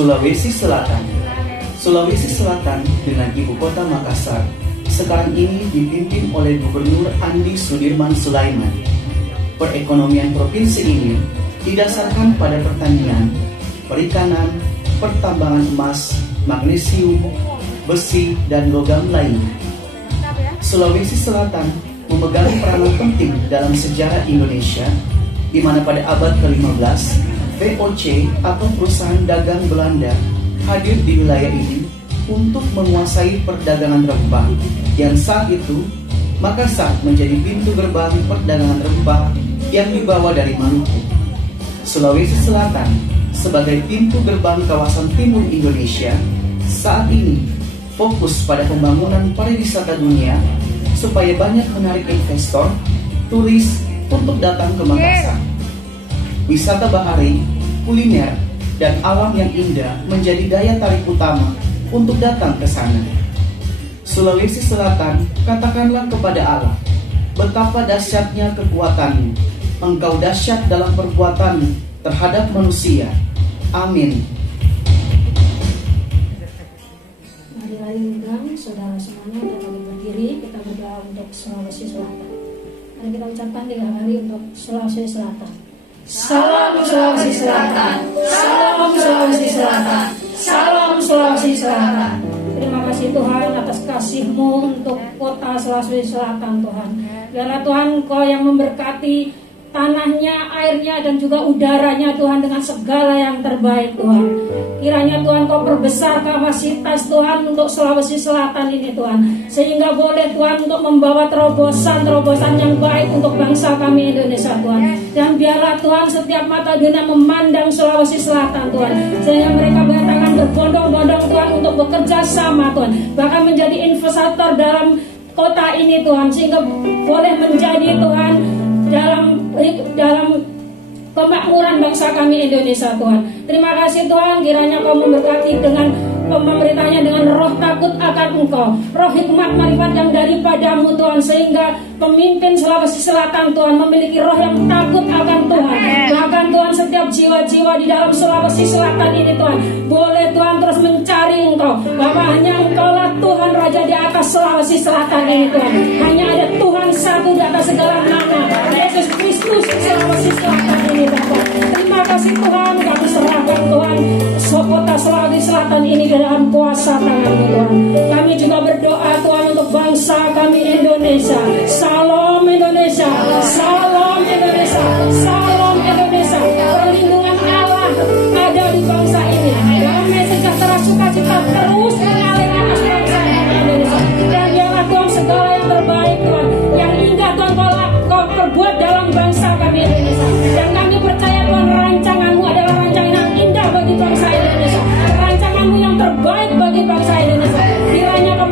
Sulawesi Selatan. Sulawesi Selatan dengan ibu kota Makassar sekarang ini dipimpin oleh Gubernur Andi Sudirman Sulaiman. Perekonomian provinsi ini didasarkan pada pertanian, perikanan, pertambangan emas, magnesium, besi, dan logam lainnya. Sulawesi Selatan memegang peranan penting dalam sejarah Indonesia, di mana pada abad ke-15, VOC atau perusahaan dagang Belanda hadir di wilayah ini untuk menguasai perdagangan rempah, yang saat itu Makassar menjadi pintu gerbang perdagangan rempah yang dibawa dari Maluku. Sulawesi Selatan sebagai pintu gerbang kawasan timur Indonesia saat ini fokus pada pembangunan pariwisata dunia supaya banyak menarik investor, turis untuk datang ke Makassar. Wisata bahari, kuliner, dan alam yang indah menjadi daya tarik utama untuk datang ke sana. Sulawesi Selatan, katakanlah kepada Allah, betapa dahsyatnya kekuatanmu. Engkau dahsyat dalam perbuatanmu terhadap manusia. Amin. Mari undang saudara semuanya kita berdiri, kita berdoa untuk Sulawesi Selatan. Mari kita ucapkan 3 kali untuk Sulawesi Selatan. Salam Sulawesi Selatan, salam Sulawesi Selatan, salam Sulawesi Selatan. Terima kasih Tuhan atas kasih-Mu untuk kota Sulawesi Selatan Tuhan. Biarlah Tuhan Kau yang memberkati tanahnya, airnya, dan juga udaranya Tuhan dengan segala yang terbaik Tuhan. Kiranya Tuhan Kau perbesar kapasitas Tuhan untuk Sulawesi Selatan ini Tuhan, sehingga boleh Tuhan untuk membawa terobosan-terobosan yang baik untuk bangsa kami Indonesia Tuhan. Dan biarlah Tuhan setiap mata dunia memandang Sulawesi Selatan Tuhan, sehingga mereka akan berbondong-bondong Tuhan untuk bekerja sama Tuhan, bahkan menjadi investor dalam kota ini Tuhan, sehingga boleh menjadi Tuhan dalam kemakmuran bangsa kami Indonesia Tuhan. Terima kasih Tuhan, kiranya Kau memberkati dengan pemerintahnya dengan roh takut akan Engkau, roh hikmat marifat yang daripadamu Tuhan, sehingga pemimpin Sulawesi Selatan Tuhan memiliki roh yang takut akan Tuhan. Bahkan Tuhan setiap jiwa-jiwa di dalam Sulawesi Selatan ini Tuhan, boleh Tuhan terus mencari Engkau, bahwa hanya Engkaulah Tuhan Raja di atas Sulawesi Selatan ini Tuhan. Hanya ada Tuhan satu di atas segala nama, Yesus Kristus Sulawesi Selatan ini Bapak. Terima kasih Tuhan, kami serahkan Tuhan kota Sulawesi Selatan ini dalam kuasa tangan-Mu Tuhan. Kami juga berdoa Tuhan untuk bangsa kami Indonesia. Salam Indonesia, salam Indonesia, salam Indonesia. Perlindungan Allah ada di bangsa ini. Damai sejahtera sukacita terus mengalir atas bangsa Indonesia. Dan biarlah Tuhan segala yang terbaik Tuhan, yang indah Tuhan Kau perbuat dalam bangsa kami Indonesia. Dan kami percaya Tuhan rancangan-Mu adalah rancangan yang indah bagi bangsa Indonesia, rancangan-Mu yang terbaik bagi bangsa Indonesia. Kiranya Kau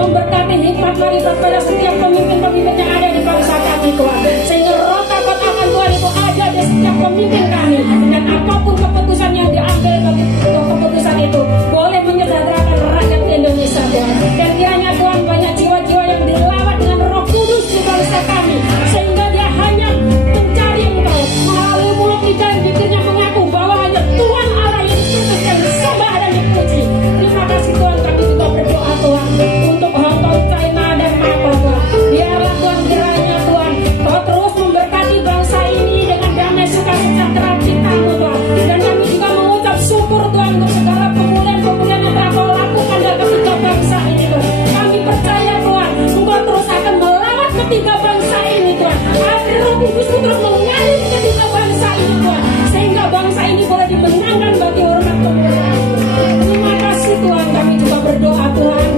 memberkati hikmat marifat pada setiap pemimpin-pemimpin yang ada di bangsa kami Tuhan, sehingga roh takut akan Tuhan itu ada di setiap pemimpin kami. Dan apapun keputusan yang diambil bagi keputusan itu boleh menyejahterakan rakyat Indonesia Tuhan. Dan kiranya Tuhan banyak jiwa-jiwa yang dilawat dengan Roh Kudus di bangsa kami, sehingga dia hanya mencari Engkau melalui mulut lidah dan bibirnya mengaku bahwa hanya Tuhan Allah yang Kristus yang disembah dan dipuji. Terima kasih Tuhan, kami juga berdoa Tuhan untuk Hong Kong, China, dan Macau Tuhan. Biarlah Tuhan kiranya Tuhan Kau terus memberkati bangsa ini dengan damai sukacita cita-Mu Tuhan. Dan kami juga mengucap syukur Tuhan untuk segala pemulihan-pemulihan yang telah Kau lakukan dalam ketiga bangsa ini Tuhan. Kami percaya Tuhan Engkau terus akan melawat ketiga bangsa ini Tuhan. Agar Roh Kudus-Mu terus mengalir ketiga bangsa ini Tuhan, sehingga bangsa ini boleh dimenangkan bagi hormat kemuliaan. Terima kasih Tuhan, kami juga berdoa Tuhan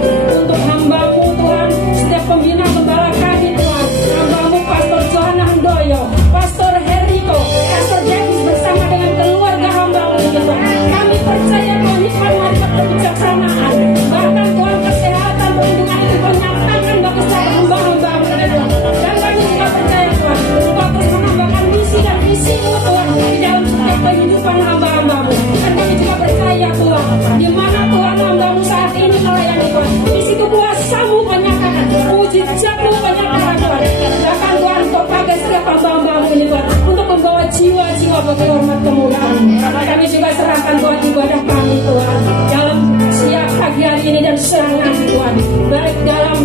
untuk hamba-Mu Tuhan, setiap pembina gembala kami Tuhan, hamba-Mu Pastor Johanna Handoyo, Pastor Heriko, Pastor James bersama dengan keluarga hamba-Mu Tuhan. Kami percaya Tuhan hikmat marifat kebijaksanaan, bahkan Tuhan kesehatan perlindungan itu Kau nyatakan bagi setiap hamba-hamba-Mu Tuhan. Dan kami juga percaya Tuhan Engkau terus menambahkan misi dan visi-Mu Tuhan di dalam setiap kehidupan hamba-hamba-Mu. Dan kami juga percaya Tuhan, di mana Tuhan hamba-Mu saat ini melayani Tuhan, di situ kuasa-Mu Kau nyatakan, mujizat-Mu Kau nyatakan Tuhan. Bahkan Tuhan Kau pakai setiap hamba-hamba-Mu ini Tuhan untuk membawa jiwa-jiwa semua puji hormat kemuliaan. Karena kami juga serahkan Tuhan ibadah kami Tuhan dalam siap pagi hari ini dan siang nanti Tuhan, baik dalam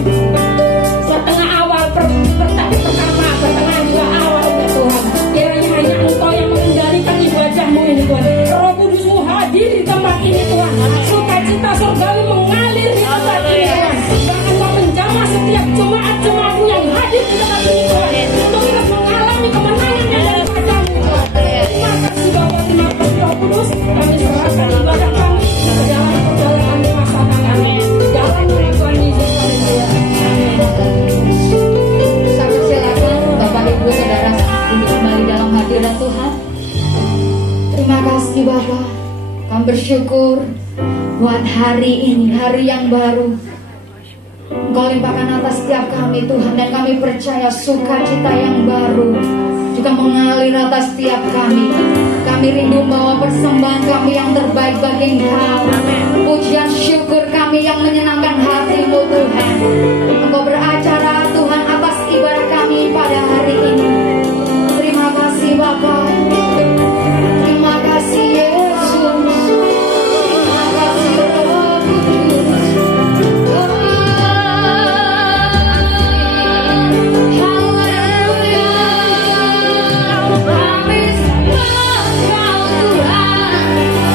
setengah awal pertama, pertengahan juga awal Tuhan. Kiranya hanya Engkau yang mengendalikan ibadahmu ini Tuhan. Roh Kudus-Mu hadir di tempat ini Tuhan. Sukacita surgawi mengalir di tempat ini Tuhan. Bahkan Kau menjamah setiap jemaat-jemaat-Mu yang hadir di tempat ini Tuhan, untuk kita mengalami kemenangan yang daripada-Mu Tuhan. Terima kasih Bapa, terima kasih Roh Kudus. Kami serahkan ibadah kami ke dalam perjalanan di masa kami. Dalam nama Tuhan Yesus Haleluya. Saya persilakan Bapak Ibu Saudara duduk kembali dalam hadirat Tuhan. Terima kasih Bapak. Kami bersyukur buat hari ini, hari yang baru. Engkau limpahkan atas setiap kami Tuhan, dan kami percaya sukacita yang baru juga mengalir atas setiap kami. Kami rindu membawa persembahan kami yang terbaik bagi Engkau. Pujian syukur kami yang menyenangkan hati-Mu Tuhan. Engkau beracara Tuhan atas ibadah kami pada hari ini. Terima kasih Bapa. Terima kasih Yesus. Terima kasih Roh Kudus. Haleluya. Kami sembah Kau Tuhan.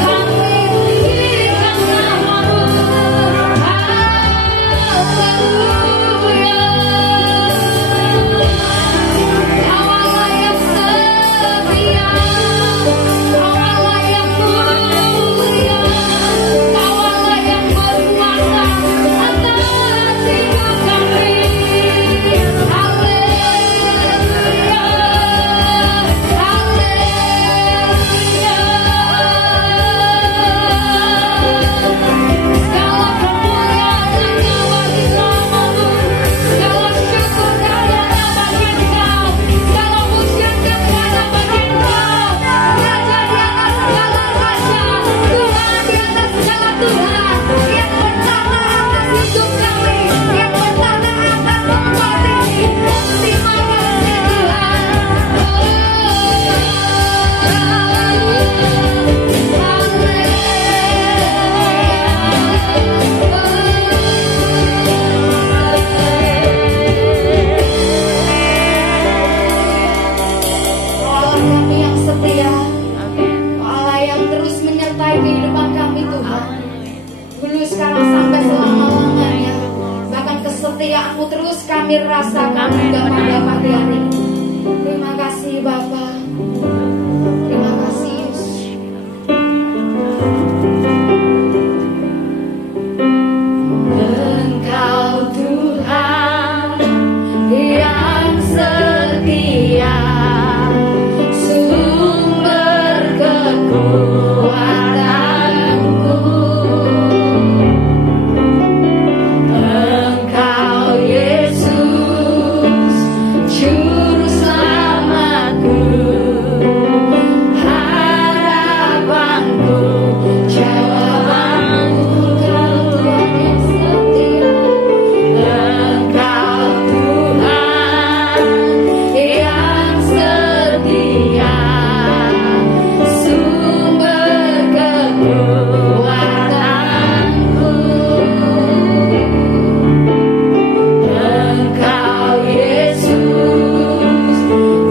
Kami tinggikan nama-Mu. Haleluya. Kau Allah yang setia. Kau Allah yang mulia. Kau Allah yang berkuasa atas hidup kami. Haleluya. Haleluya. Segala kemuliaan hanya bagi nama-Mu. Segala syukur hanya bagi Engkau. Segala pujian kepada bagi Engkau. Raja di atas segala raja, Tuhan di atas segala Tuhan, yang bertata atas hidup kami, yang bertata atas tempat ini. Terima kasih Allah kami yang setia, Allah yang terus menyertai kehidupan kami Tuhan. Dulu sekarang sampai selama-lamanya. Bahkan kesetiaan-Mu terus kami rasakan hingga pada pagi hari ini. Terima kasih Bapa. Terima kasih Yesus. Engkau Tuhan yang setia, sumber kekuatanku. Engkau Yesus, Juru Selamatku, harapanku, jawabanku. Engkau Tuhan yang setia. Engkau Tuhan yang setia, sumber kekuatanku. Engkau Yesus,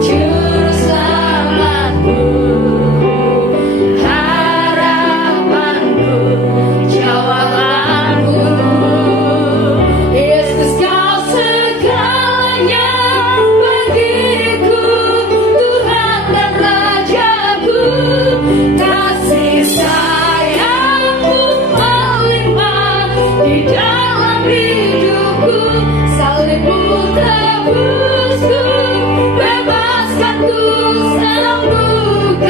Juru Selamatku, harapanku, jawabanku. Yesus Kau segalanya bagiku, Tuhan dan Rajaku. Kasih sayang-Mu melimpah di dalam hidupku. Salib-Mu tebusku, bebaskanku, sembuhkanku.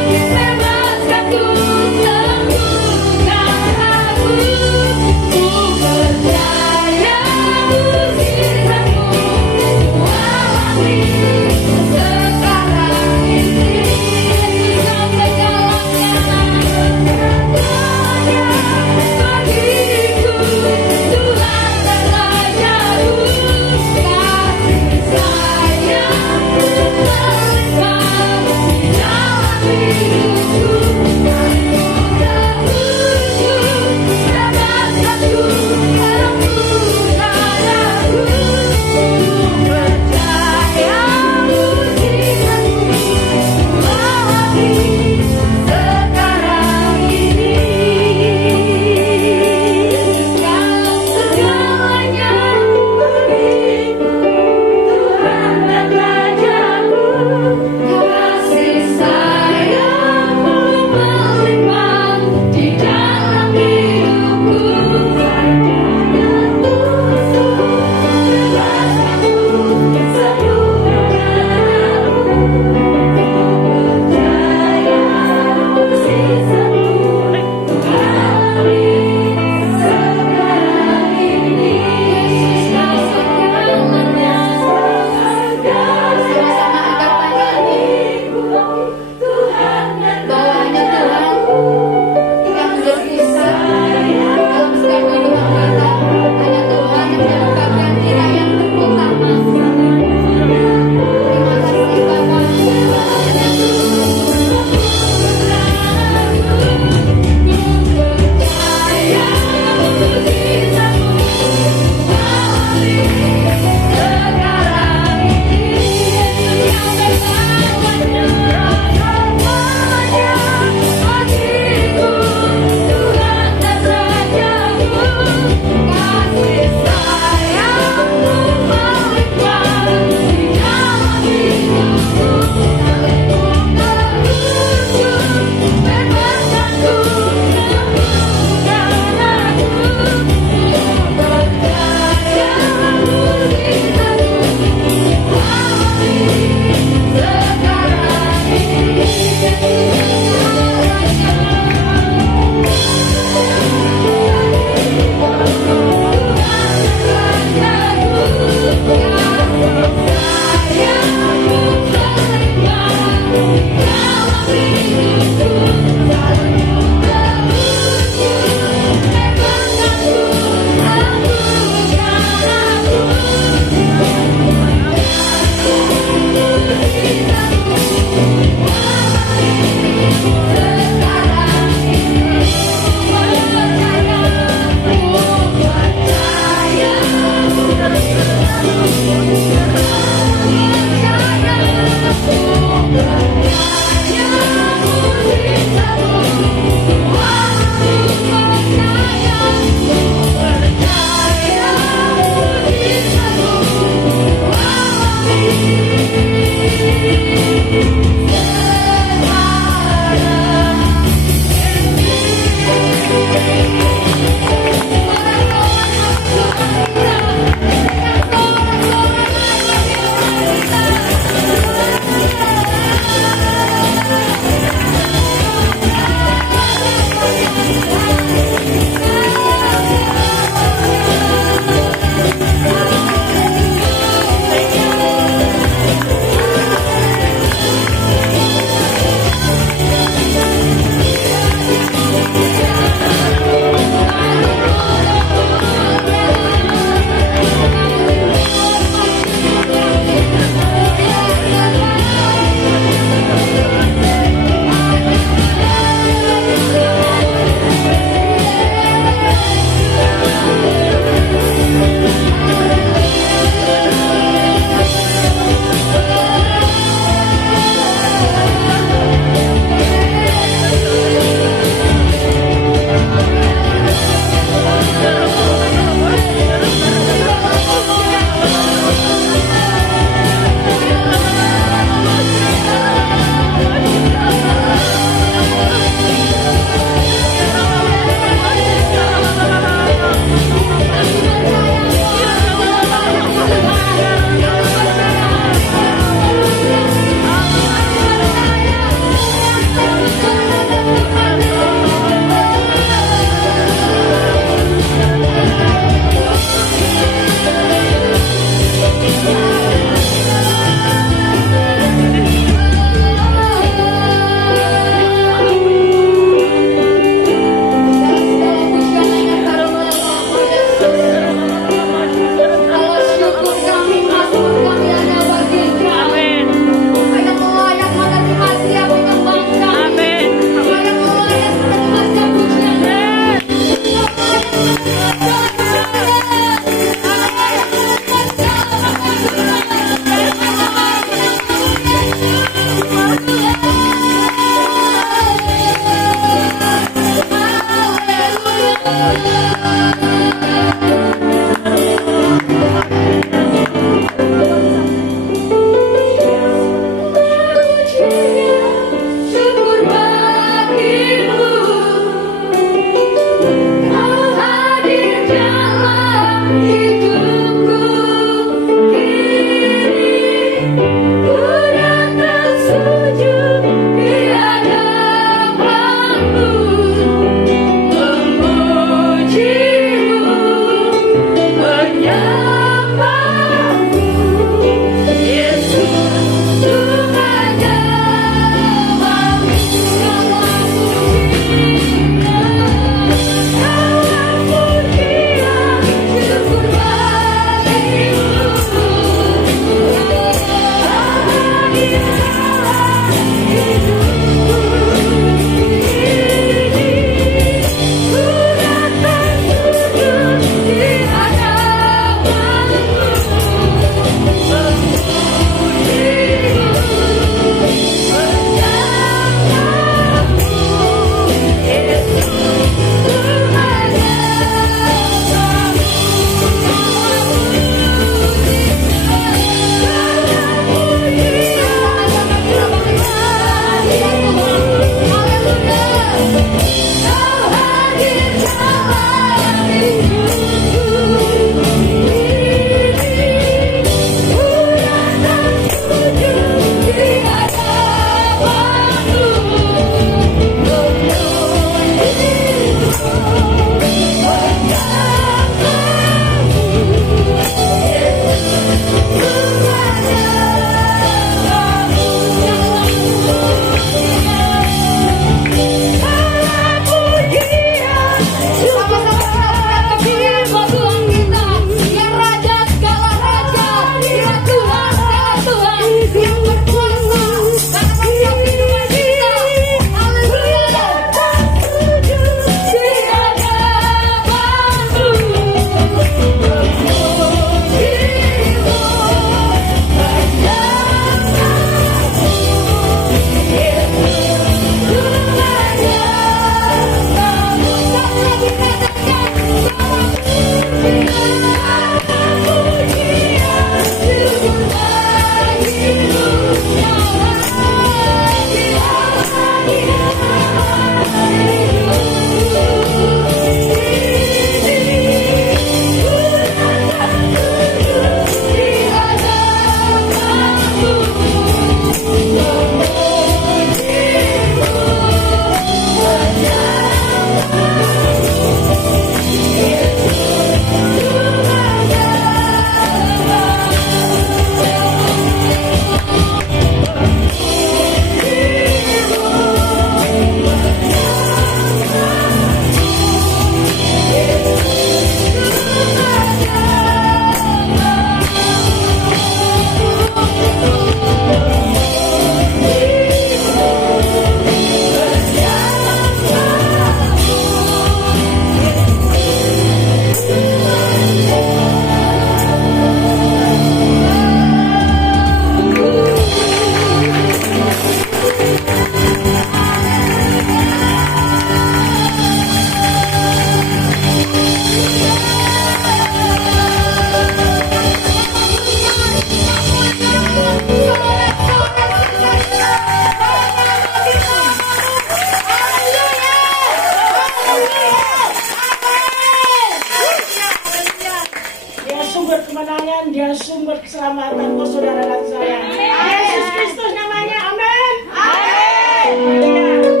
Tuhan, Dia sumber keselamatan buat saudara dan saya. Yesus Kristus namanya, amin. Amin.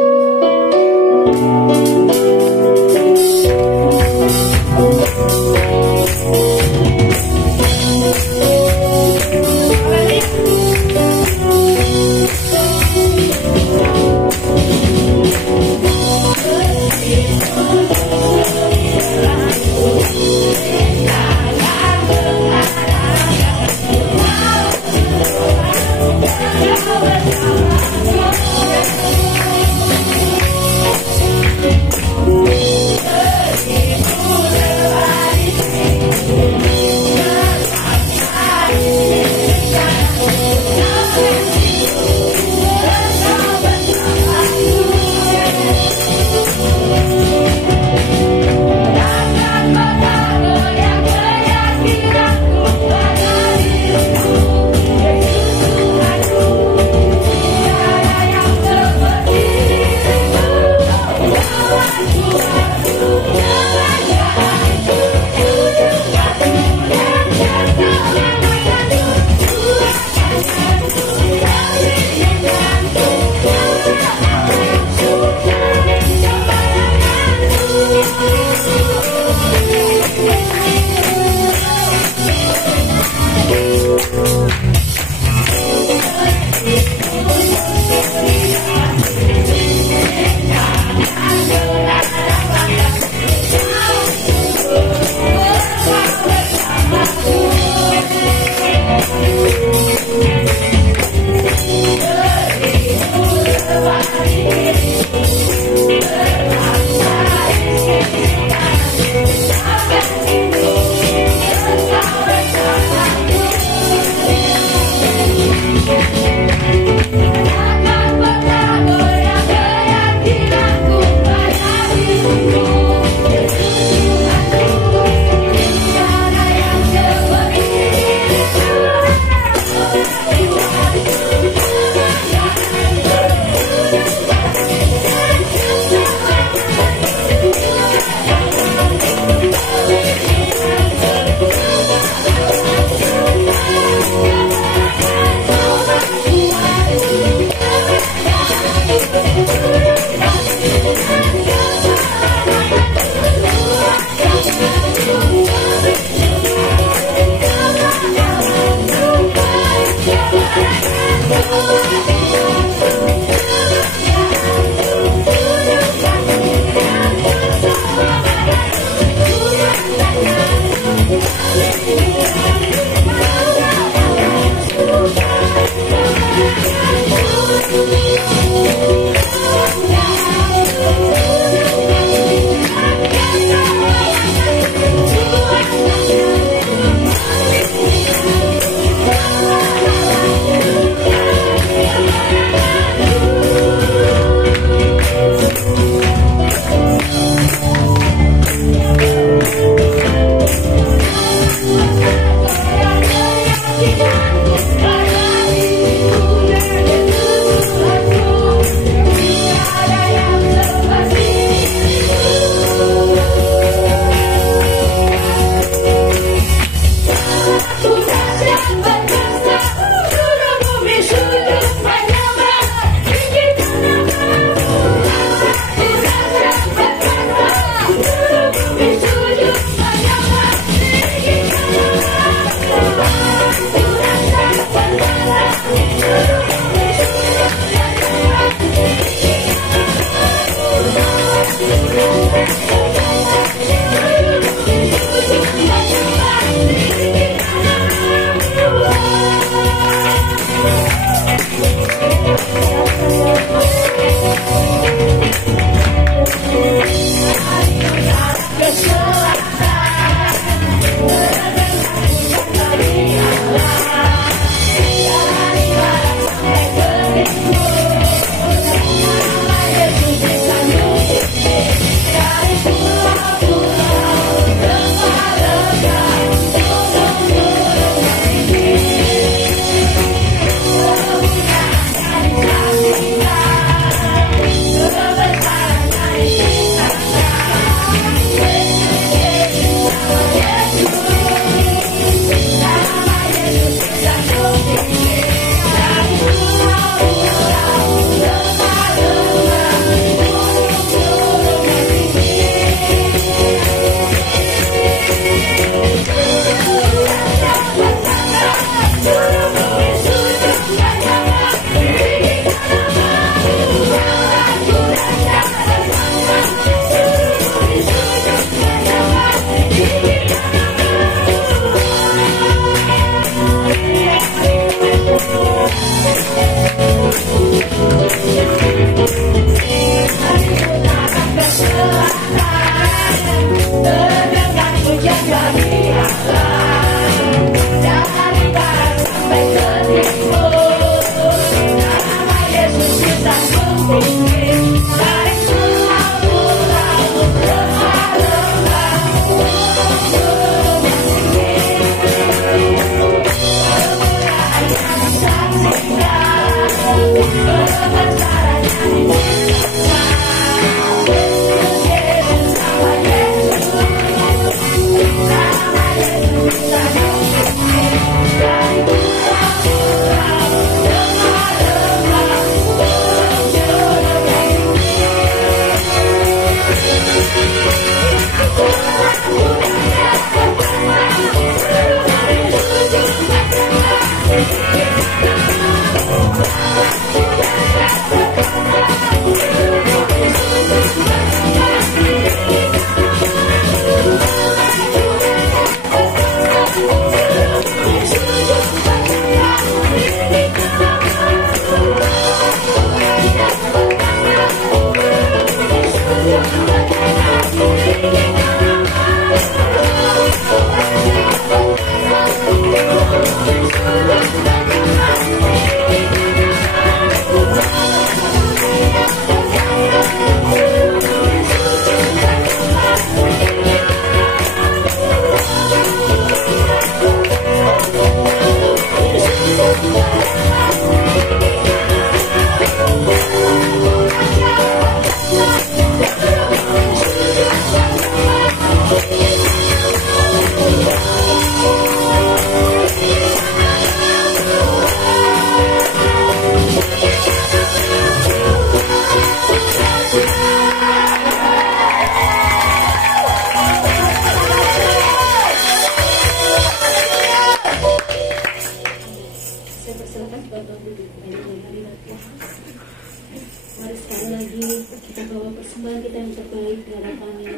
baik di hadapan-Mu.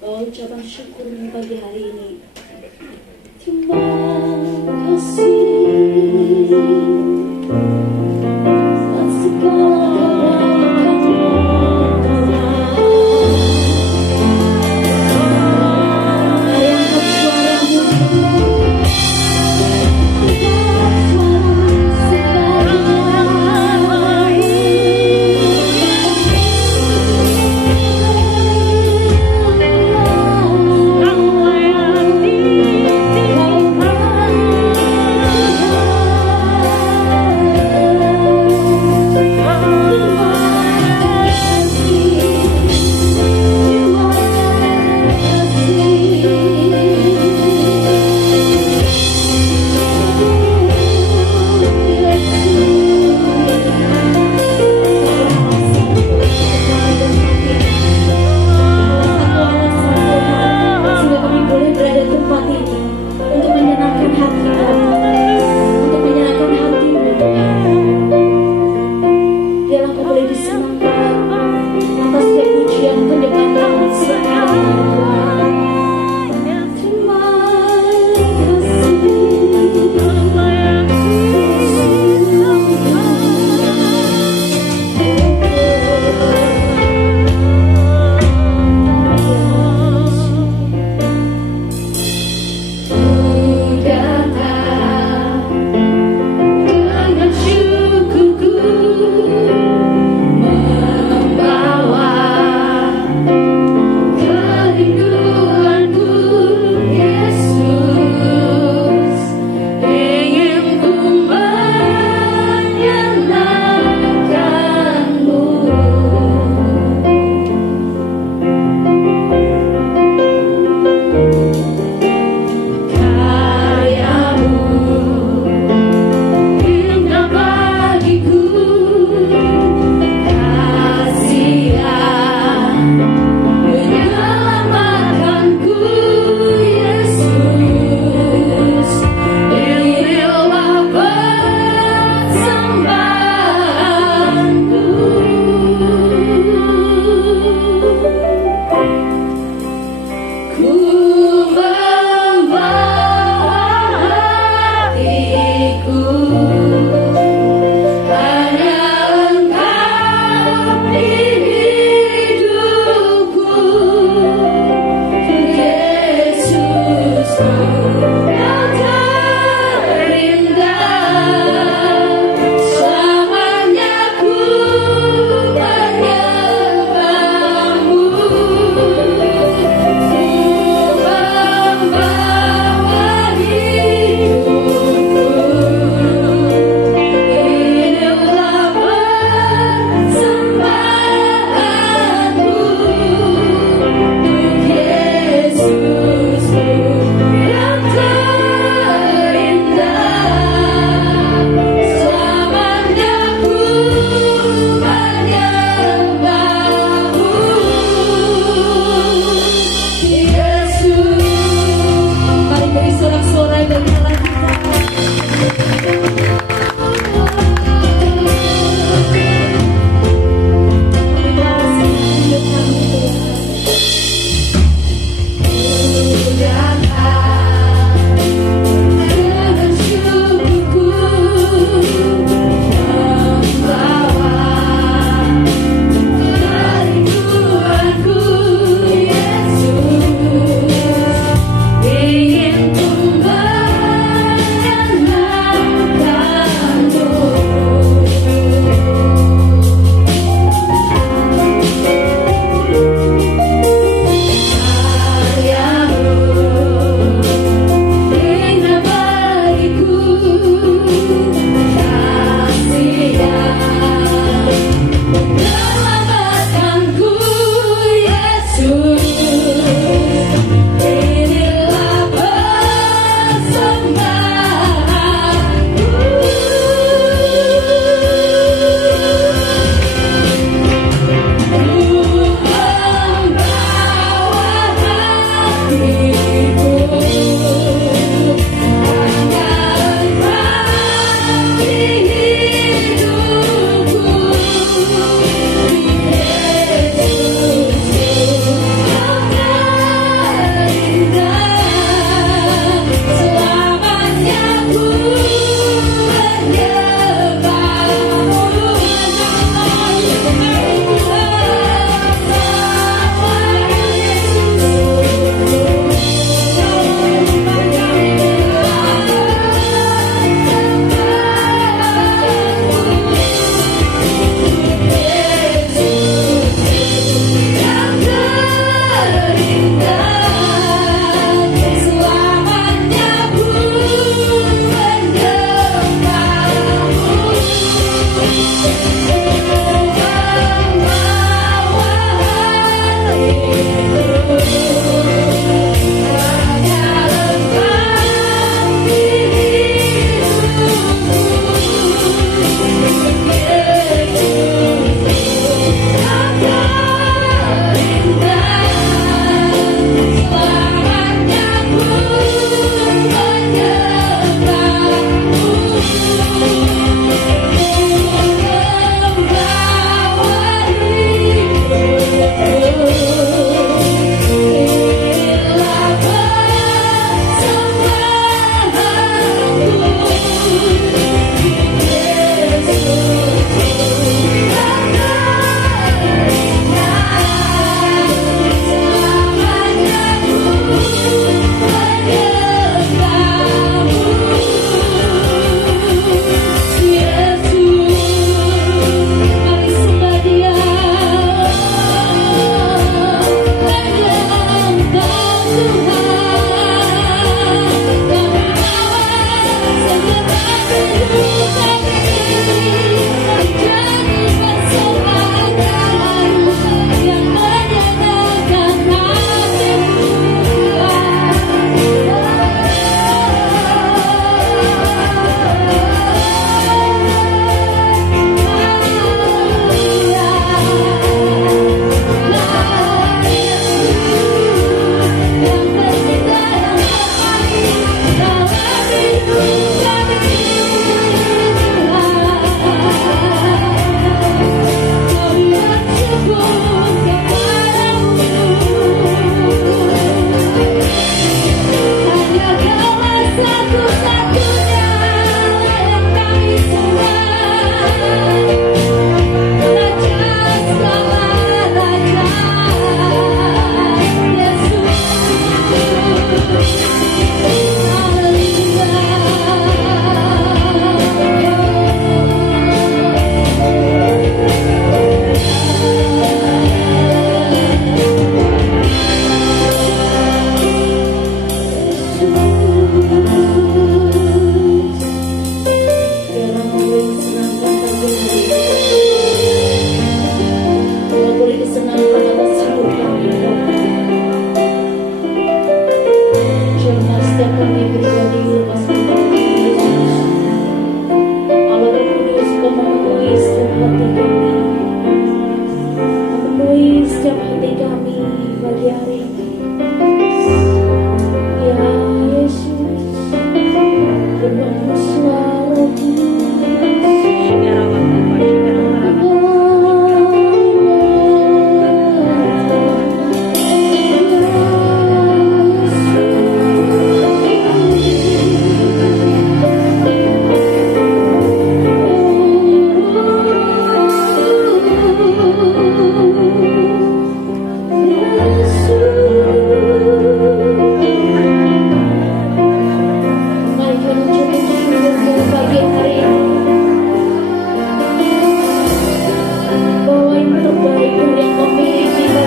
Ucapan syukur pagi hari ini. Terima kasih atas segala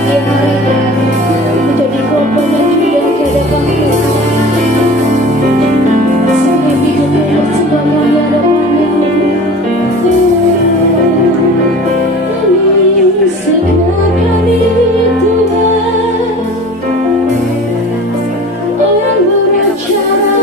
pagi hari ini menjadi korban yang sudah tiada bangkit. Semua hidupnya bersembahkan di hadapan-Mu. Kami serahkan diri Tuhan. Orang berbicara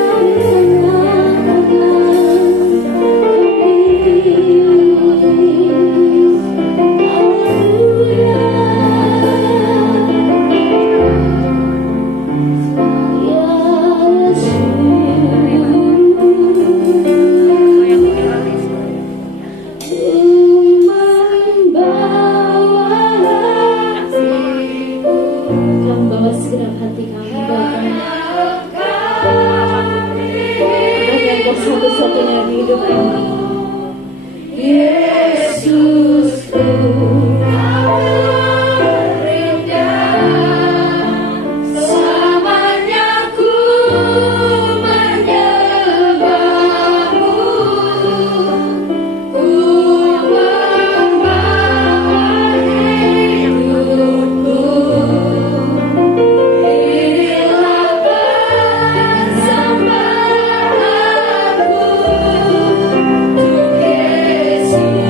satu-satunya di hidup ini. Yesusku, selamanya ku menyembahmu, ku membawa hidupku. Inilah persembahanku untuk Yesus.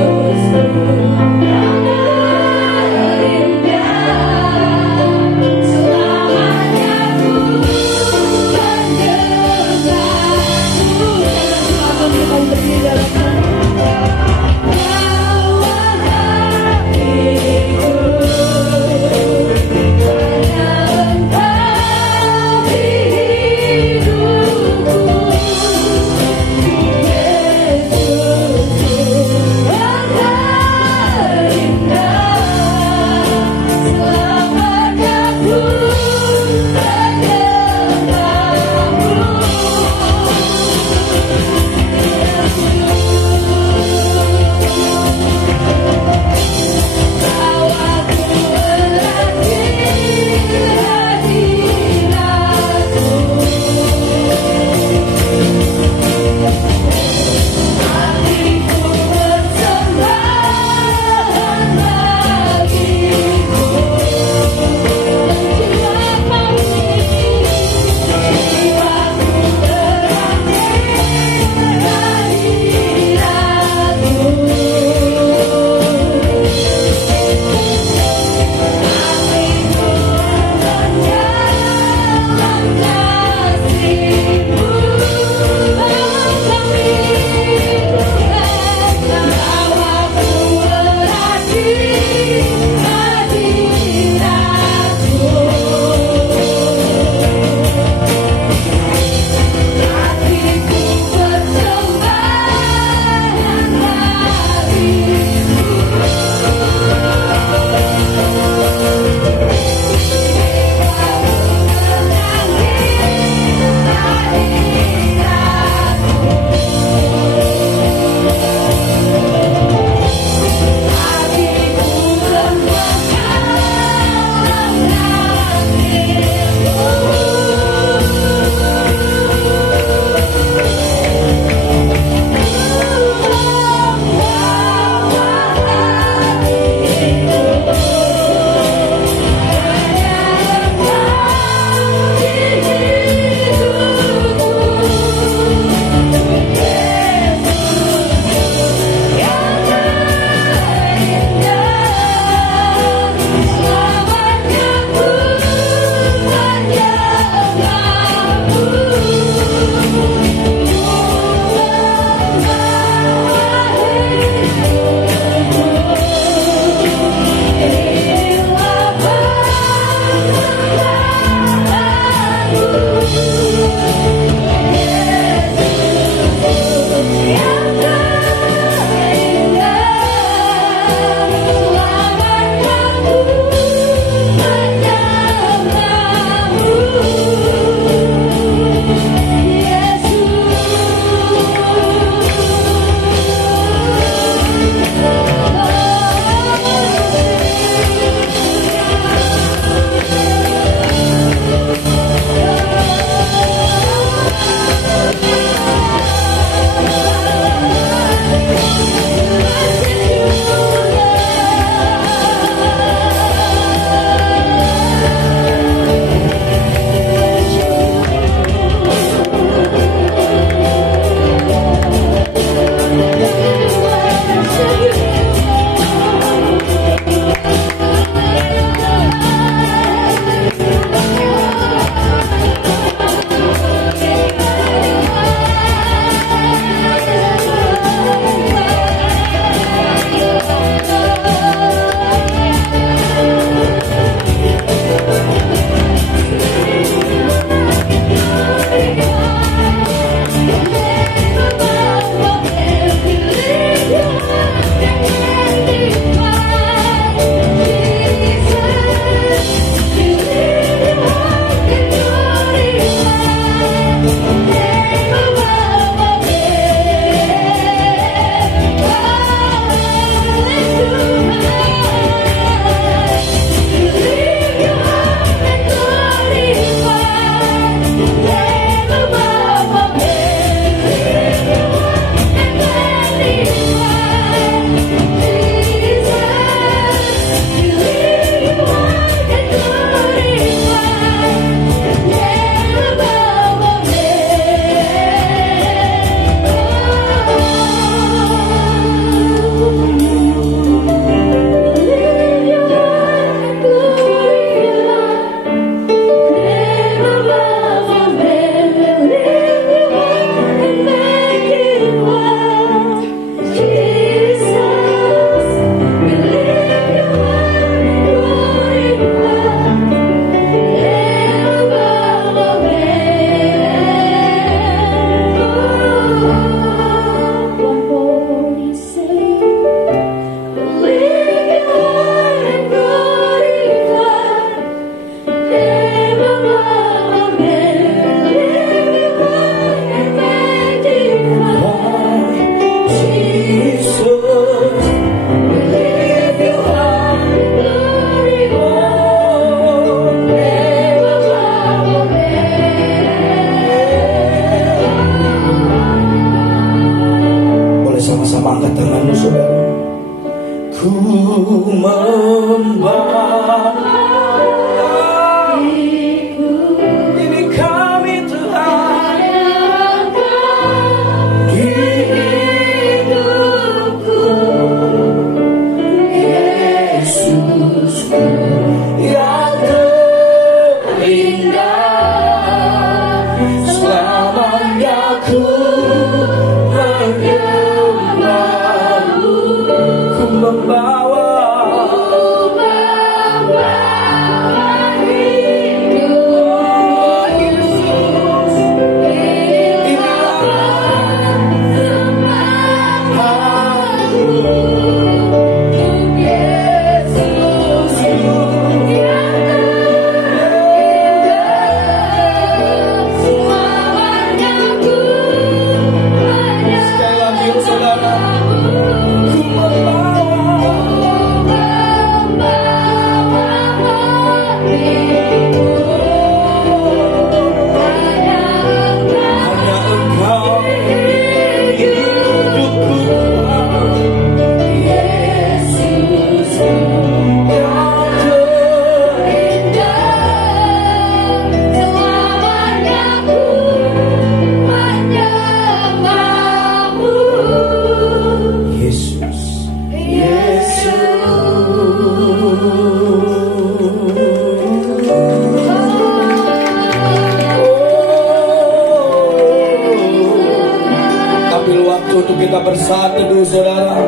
kita bersatu dulu saudara.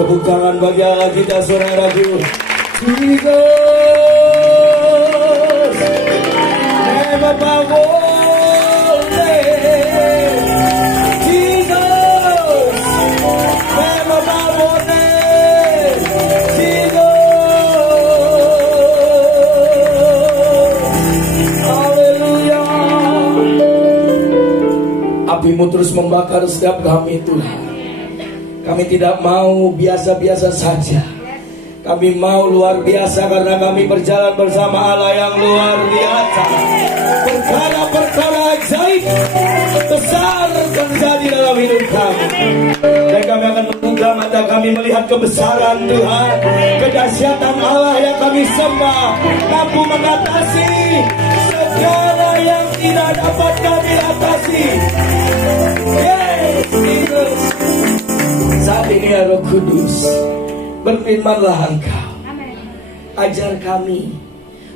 Tepuk tangan bagi Allah kita saudaraku. Jesus, never babone. Jesus, never babone. Jesus, haleluya. Apimu terus membakar setiap kami Tuhan. Kami tidak mau biasa-biasa saja. Kami mau luar biasa karena kami berjalan bersama Allah yang luar biasa. Perkara-perkara ajaib besar terjadi dalam hidup kami. Dan kami akan membuka mata kami melihat kebesaran Tuhan, kedahsyatan Allah yang kami sembah mampu mengatasi segala yang tidak dapat kami atasi. Yes, Jesus. Saat ini ya Roh Kudus, berfirmanlah Engkau, ajar kami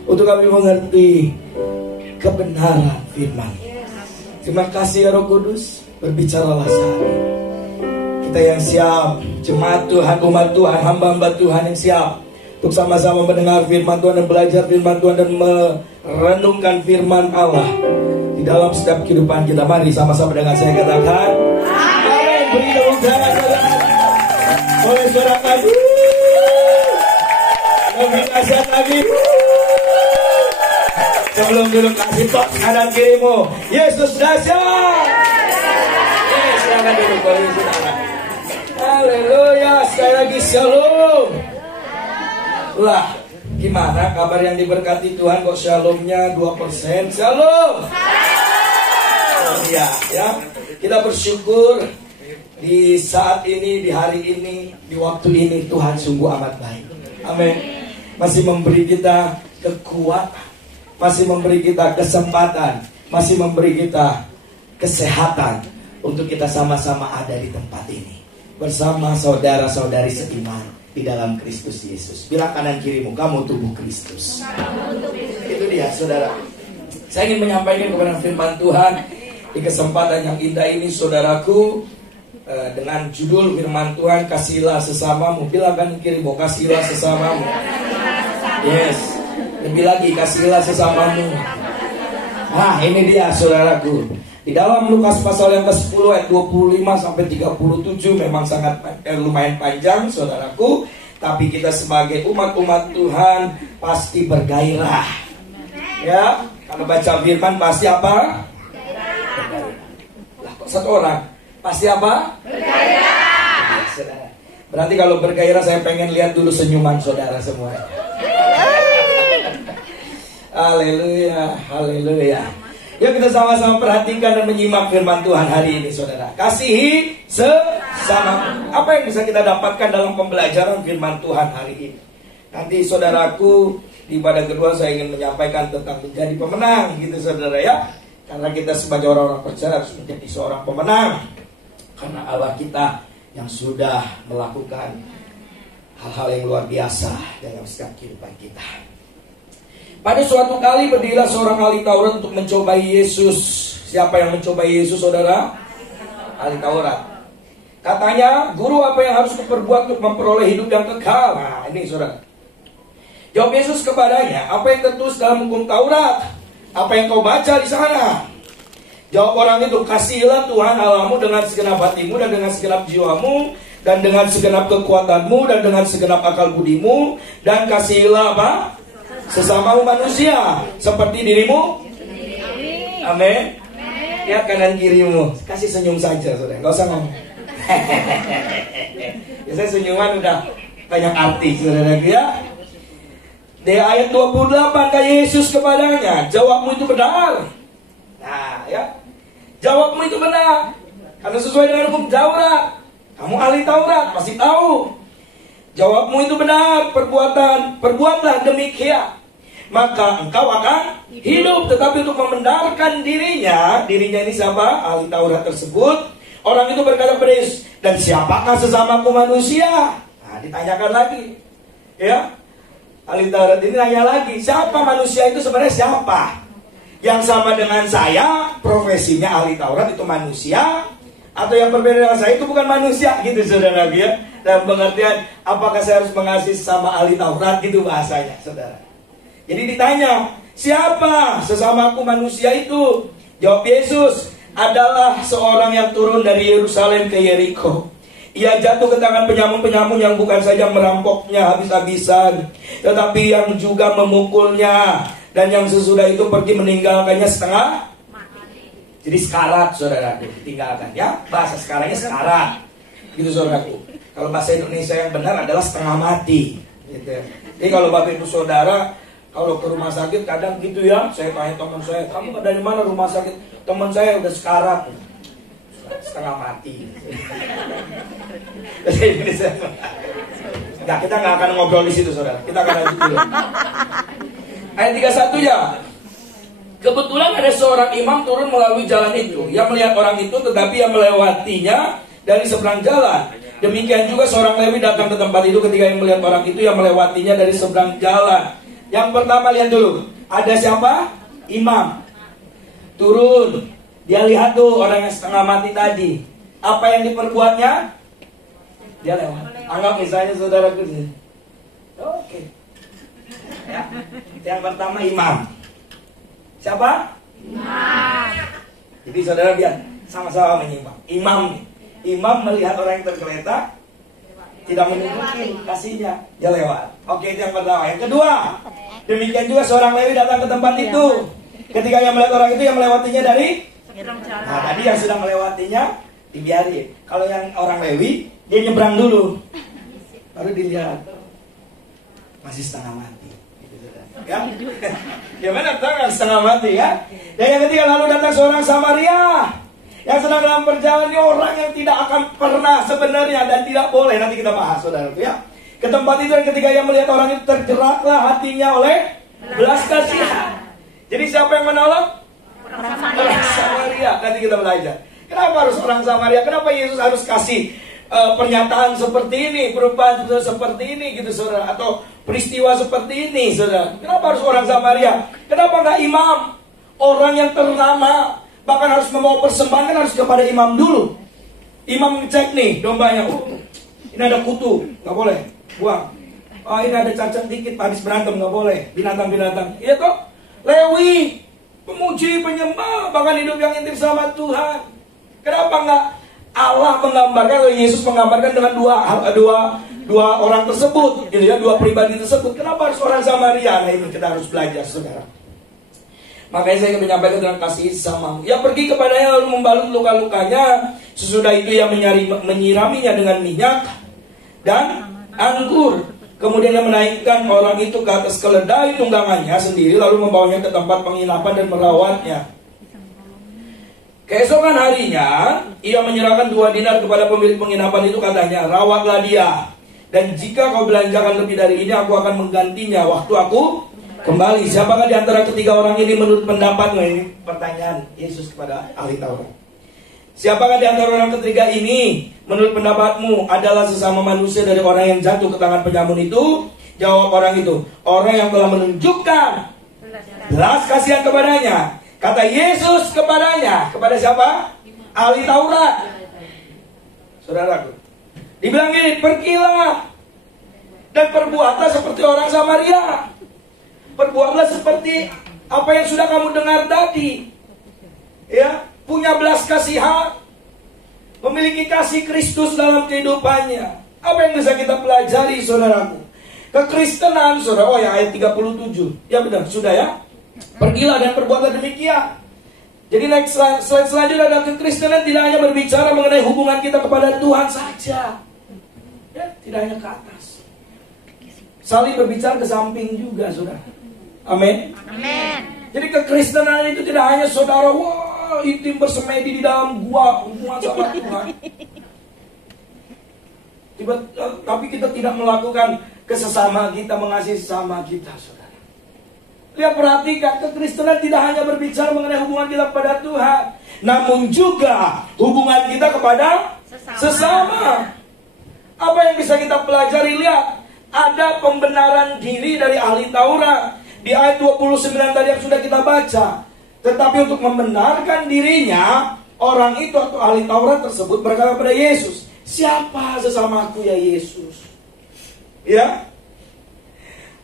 untuk kami mengerti kebenaran firman. Terima kasih ya Roh Kudus, berbicaralah saat ini. Kita yang siap, jemaat Tuhan, umat Tuhan, hamba-hamba Tuhan yang siap untuk sama-sama mendengar firman Tuhan dan belajar firman Tuhan dan merenungkan firman Allah di dalam setiap kehidupan kita. Mari sama-sama dengan saya katakan amin. Beri tepuk tangan saudara. Boleh suarakan lebih dahsyat lagi. Sebelum duduk kasih tok kanan kirimu, Yesus dahsyat. Silakan duduk, boleh saudara. Haleluya, sekali lagi shalom. Lah, gimana kabar yang diberkati Tuhan kok shalomnya 2%? Shalom. Iya, ya. Kita bersyukur di saat ini, di hari ini, di waktu ini Tuhan sungguh amat baik. Amin. Masih memberi kita kekuatan, masih memberi kita kesempatan, masih memberi kita kesehatan untuk kita sama-sama ada di tempat ini bersama saudara-saudari seiman di dalam Kristus Yesus. Bilang kanan kirimu, kamu tubuh Kristus. Itu dia saudara. Saya ingin menyampaikan kepada firman Tuhan di kesempatan yang indah ini saudaraku, dengan judul firman Tuhan, kasihilah sesamamu. Bilang kanan kirimu, kasihilah sesamamu. Yes. Lebih lagi, kasihilah sesamamu. Nah ini dia saudaraku. Di dalam Lukas pasal yang ke-10 ayat 25 sampai 37 memang sangat lumayan panjang saudaraku. Tapi kita sebagai umat-umat Tuhan pasti bergairah. Ya, kalau baca firman pasti apa? Bergairah. Lah kok satu orang? Pasti apa? Bergairah. Ya, saudara. Berarti kalau bergairah saya pengen lihat dulu senyuman saudara semua. Haleluya, haleluya. Yuk kita sama-sama perhatikan dan menyimak firman Tuhan hari ini saudara. Kasihi sesama. Apa yang bisa kita dapatkan dalam pembelajaran firman Tuhan hari ini? Nanti saudaraku di pada kedua saya ingin menyampaikan tentang menjadi pemenang gitu saudara ya. Karena kita sebagai orang-orang percaya harus menjadi seorang pemenang. Karena Allah kita yang sudah melakukan hal-hal yang luar biasa dalam setiap kehidupan kita. Pada suatu kali berdirilah seorang ahli Taurat untuk mencobai Yesus. Siapa yang mencobai Yesus saudara? Ahli Taurat. Katanya, guru apa yang harus kuperbuat untuk memperoleh hidup yang kekal? Nah ini saudara. Jawab Yesus kepadanya, apa yang tertulis dalam hukum Taurat? Apa yang kau baca di sana? Jawab orang itu, kasihilah Tuhan Allahmu dengan segenap hatimu dan dengan segenap jiwamu dan dengan segenap kekuatanmu dan dengan segenap akal budimu, dan kasihilah apa? Sesamamu manusia seperti dirimu. Amin. Lihat kanan kirimu, kasih senyum saja saudara, nggak usah ngomong. Biasanya senyuman udah banyak arti saudara ya. Di ayat 28 kata Yesus kepadanya, jawabmu itu benar. Nah ya, jawabmu itu benar karena sesuai dengan hukum Taurat. Kamu ahli Taurat pasti tahu. Jawabmu itu benar, perbuatlah demikian, maka engkau akan hidup. Tetapi untuk membenarkan dirinya ini siapa? Ahli Taurat tersebut. Orang itu berkata kepada Yesus, dan siapakah sesamaku manusia? Nah ditanyakan lagi ya. Ahli Taurat ini nanya lagi, siapa manusia itu sebenarnya siapa? Yang sama dengan saya, profesinya ahli Taurat itu manusia, atau yang berbeda dengan saya itu bukan manusia gitu saudara ya. Dalam pengertian apakah saya harus mengasihi sama ahli Taurat gitu bahasanya saudara. Jadi ditanya, siapa sesamaku manusia itu? Jawab Yesus, adalah seorang yang turun dari Yerusalem ke Yeriko. Ia jatuh ke tangan penyamun-penyamun yang bukan saja merampoknya habis-habisan, tetapi yang juga memukulnya, dan yang sesudah itu pergi meninggalkannya setengah mati. Jadi sekarat saudara, ditinggalkan ya. Bahasa sekarangnya sekarat gitu saudaraku. Kalau bahasa Indonesia yang benar adalah setengah mati gitu. Jadi kalau Bapak Ibu Saudara kalau ke rumah sakit kadang gitu ya, saya tanya teman saya, kamu dari mana rumah sakit? Teman saya udah sekarat. setengah mati. Enggak, kita nggak akan ngobrol di situ, saudara. Kita akan lanjut dulu. Ayat 31 ya. Kebetulan ada seorang imam turun melalui jalan itu. Ia melihat orang itu, tetapi ia melewatinya dari seberang jalan. Demikian juga seorang Lewi datang ke tempat itu ketika ia melihat orang itu, ia melewatinya dari seberang jalan. Yang pertama lihat dulu, ada siapa? Imam. Turun. Dia lihat tuh orang yang setengah mati tadi. Apa yang diperbuatnya? Dia lewat. Anggap misalnya saudara kerja. Oke. Ya. Yang pertama imam. Siapa? Imam. Jadi saudara lihat, sama-sama menyimak. Imam melihat orang yang tergeletak, tidak menunjukin kasihnya, dia lewat. Oke, itu yang pertama. Yang kedua, demikian juga seorang Lewi datang ke tempat itu. Ketika ia melihat orang itu, yang melewatinya dari tadi yang sudah melewatinya dibiarin. Kalau yang orang Lewi, dia nyebrang dulu, baru dilihat masih setengah mati. Ya, gimana tangan setengah mati ya? Dan yang ketiga, lalu datang seorang Samaria yang sedang dalam perjalanan, orang yang tidak akan pernah sebenarnya dan tidak boleh, nanti kita bahas saudara ya, ke tempat itu. Dan ketika ia melihat orang itu, tergeraklah hatinya oleh belas kasihan. Jadi siapa yang menolong? Orang Samaria. Nanti kita belajar. Kenapa harus orang Samaria? Kenapa Yesus harus kasih pernyataan seperti ini, perubahan seperti ini gitu saudara, atau peristiwa seperti ini saudara? Kenapa harus orang Samaria? Kenapa nggak imam? Orang yang ternama, bahkan harus membawa persembahan harus kepada imam dulu. Imam ngecek nih dombanya, ini ada kutu, nggak boleh buang. Oh, ini ada cacat dikit, habis berantem, nggak boleh. Binatang-binatang, iya kok. Lewi, pemuji, penyembah, bahkan hidup yang intim sama Tuhan. Kenapa nggak Allah menggambarkan, atau Yesus menggambarkan dengan dua orang tersebut, gitu ya, dua pribadi tersebut? Kenapa harus orang Samaria? Nah, ini kita harus belajar, saudara. Makanya saya ingin menyampaikan dengan kasih sama. Ia pergi kepadanya lalu membalut luka-lukanya. Sesudah itu ia menyiraminya dengan minyak dan anggur. Kemudian ia menaikkan orang itu ke atas keledai tunggangannya sendiri, lalu membawanya ke tempat penginapan dan merawatnya. Keesokan harinya, ia menyerahkan 2 dinar kepada pemilik penginapan itu, katanya, rawatlah dia. Dan jika kau belanjakan lebih dari ini, aku akan menggantinya waktu aku kembali. Siapakah di antara ketiga orang ini menurut pendapatmu? Ini pertanyaan Yesus kepada ahli Taurat. Siapakah di antara orang ketiga ini menurut pendapatmu adalah sesama manusia dari orang yang jatuh ke tangan penyamun itu? Jawab orang itu, orang yang telah menunjukkan belas kasihan kepadanya. Kata Yesus kepadanya, kepada siapa? Ahli Taurat. Saudaraku, dibilang gini, pergilah dan perbuatlah seperti orang Samaria. Perbuatlah seperti apa yang sudah kamu dengar tadi. Ya, punya belas kasihan, memiliki kasih Kristus dalam kehidupannya. Apa yang bisa kita pelajari, saudaraku? Kekristenan, saudara. Oh ya, ayat 37. Ya benar, sudah ya. Pergilah dan perbuatlah demikian. Jadi next slide selanjutnya adalah kekristenan tidak hanya berbicara mengenai hubungan kita kepada Tuhan saja. Ya, tidak hanya ke atas. Saling berbicara ke samping juga, saudara. Amin. Amin. Jadi kekristenan itu tidak hanya saudara, wah, intim bersemedi di dalam gua, hubungan sama Tuhan. Tapi kita tidak melakukan kesesama kita, mengasihi sesama kita, saudara. Lihat, perhatikan, kekristenan tidak hanya berbicara mengenai hubungan kita kepada Tuhan, namun juga hubungan kita kepada sesama. Apa yang bisa kita pelajari? Lihat, ada pembenaran diri dari ahli Taurat. Di ayat 29 tadi yang sudah kita baca. Tetapi untuk membenarkan dirinya, orang itu atau ahli Taurat tersebut berkata kepada Yesus, siapa sesamaku ya Yesus? Ya,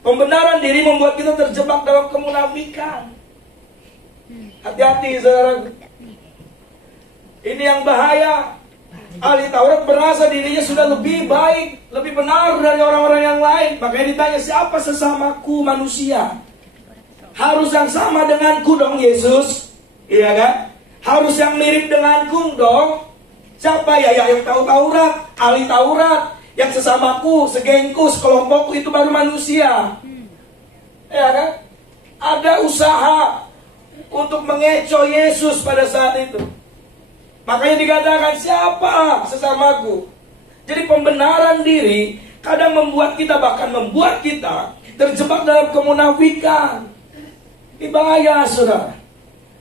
pembenaran diri membuat kita terjebak dalam kemunafikan. Hati-hati, saudara. Ini yang bahaya. Ahli Taurat merasa dirinya sudah lebih baik, lebih benar dari orang-orang yang lain. Makanya ditanya, siapa sesamaku manusia? Harus yang sama denganku dong, Yesus. Iya kan? Harus yang mirip denganku dong. Siapa ya yang tahu Taurat? Ahli Taurat. Yang sesamaku, segengku, sekelompokku itu baru manusia. Ya kan? Ada usaha untuk mengecoh Yesus pada saat itu. Makanya dikatakan, siapa sesamaku? Jadi pembenaran diri kadang membuat kita, bahkan membuat kita terjebak dalam kemunafikan. Ini bahaya, saudara.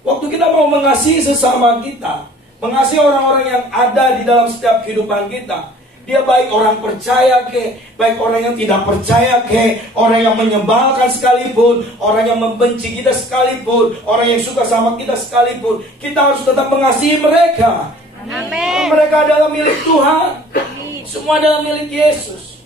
Waktu kita mau mengasihi sesama kita, mengasihi orang-orang yang ada di dalam setiap kehidupan kita, dia baik orang percaya baik orang yang tidak percaya orang yang menyebalkan sekalipun, orang yang membenci kita sekalipun, orang yang suka sama kita sekalipun, kita harus tetap mengasihi mereka. Amin. Mereka adalah milik Tuhan. Amin. Semua adalah milik Yesus.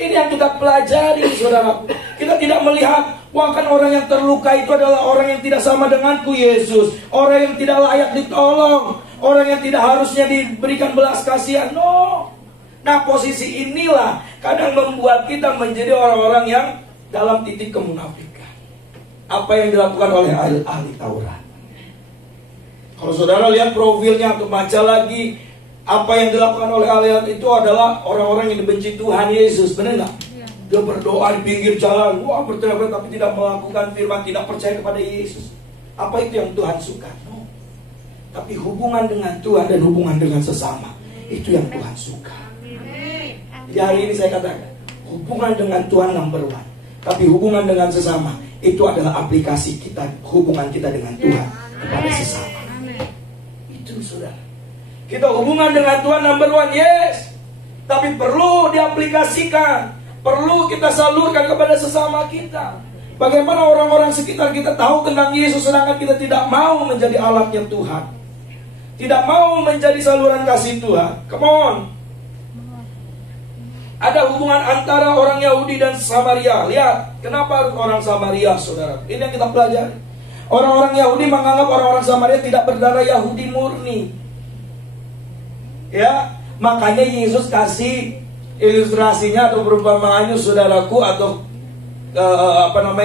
Ini yang kita pelajari, saudara. Kita tidak melihat, wah kan orang yang terluka itu adalah orang yang tidak sama denganku, Yesus. Orang yang tidak layak ditolong, orang yang tidak harusnya diberikan belas kasihan. No. Nah, posisi inilah kadang membuat kita menjadi orang-orang yang dalam titik kemunafikan. Apa yang dilakukan oleh ahli Taurat. Kalau saudara lihat profilnya atau baca lagi, apa yang dilakukan oleh ahli itu adalah orang-orang yang dibenci Tuhan Yesus. Benar nggak? Dia berdoa di pinggir jalan, wah berteriak tapi tidak melakukan firman, tidak percaya kepada Yesus. Apa itu yang Tuhan suka? No. Tapi hubungan dengan Tuhan dan hubungan dengan sesama, itu yang Tuhan suka. Jadi hari ini saya katakan, hubungan dengan Tuhan number one, tapi hubungan dengan sesama itu adalah aplikasi kita, hubungan kita dengan Tuhan kepada sesama. Itu saudara. Kita hubungan dengan Tuhan number one, yes, tapi perlu diaplikasikan, perlu kita salurkan kepada sesama kita. Bagaimana orang-orang sekitar kita tahu tentang Yesus, sedangkan kita tidak mau menjadi alatnya Tuhan, tidak mau menjadi saluran kasih Tuhan. Come on. Ada hubungan antara orang Yahudi dan Samaria. Lihat, kenapa harus orang Samaria, saudara? Ini yang kita pelajari. Orang-orang Yahudi menganggap orang-orang Samaria tidak berdarah Yahudi murni. Ya, makanya Yesus kasih ilustrasinya atau perumpamaannya, saudaraku, atau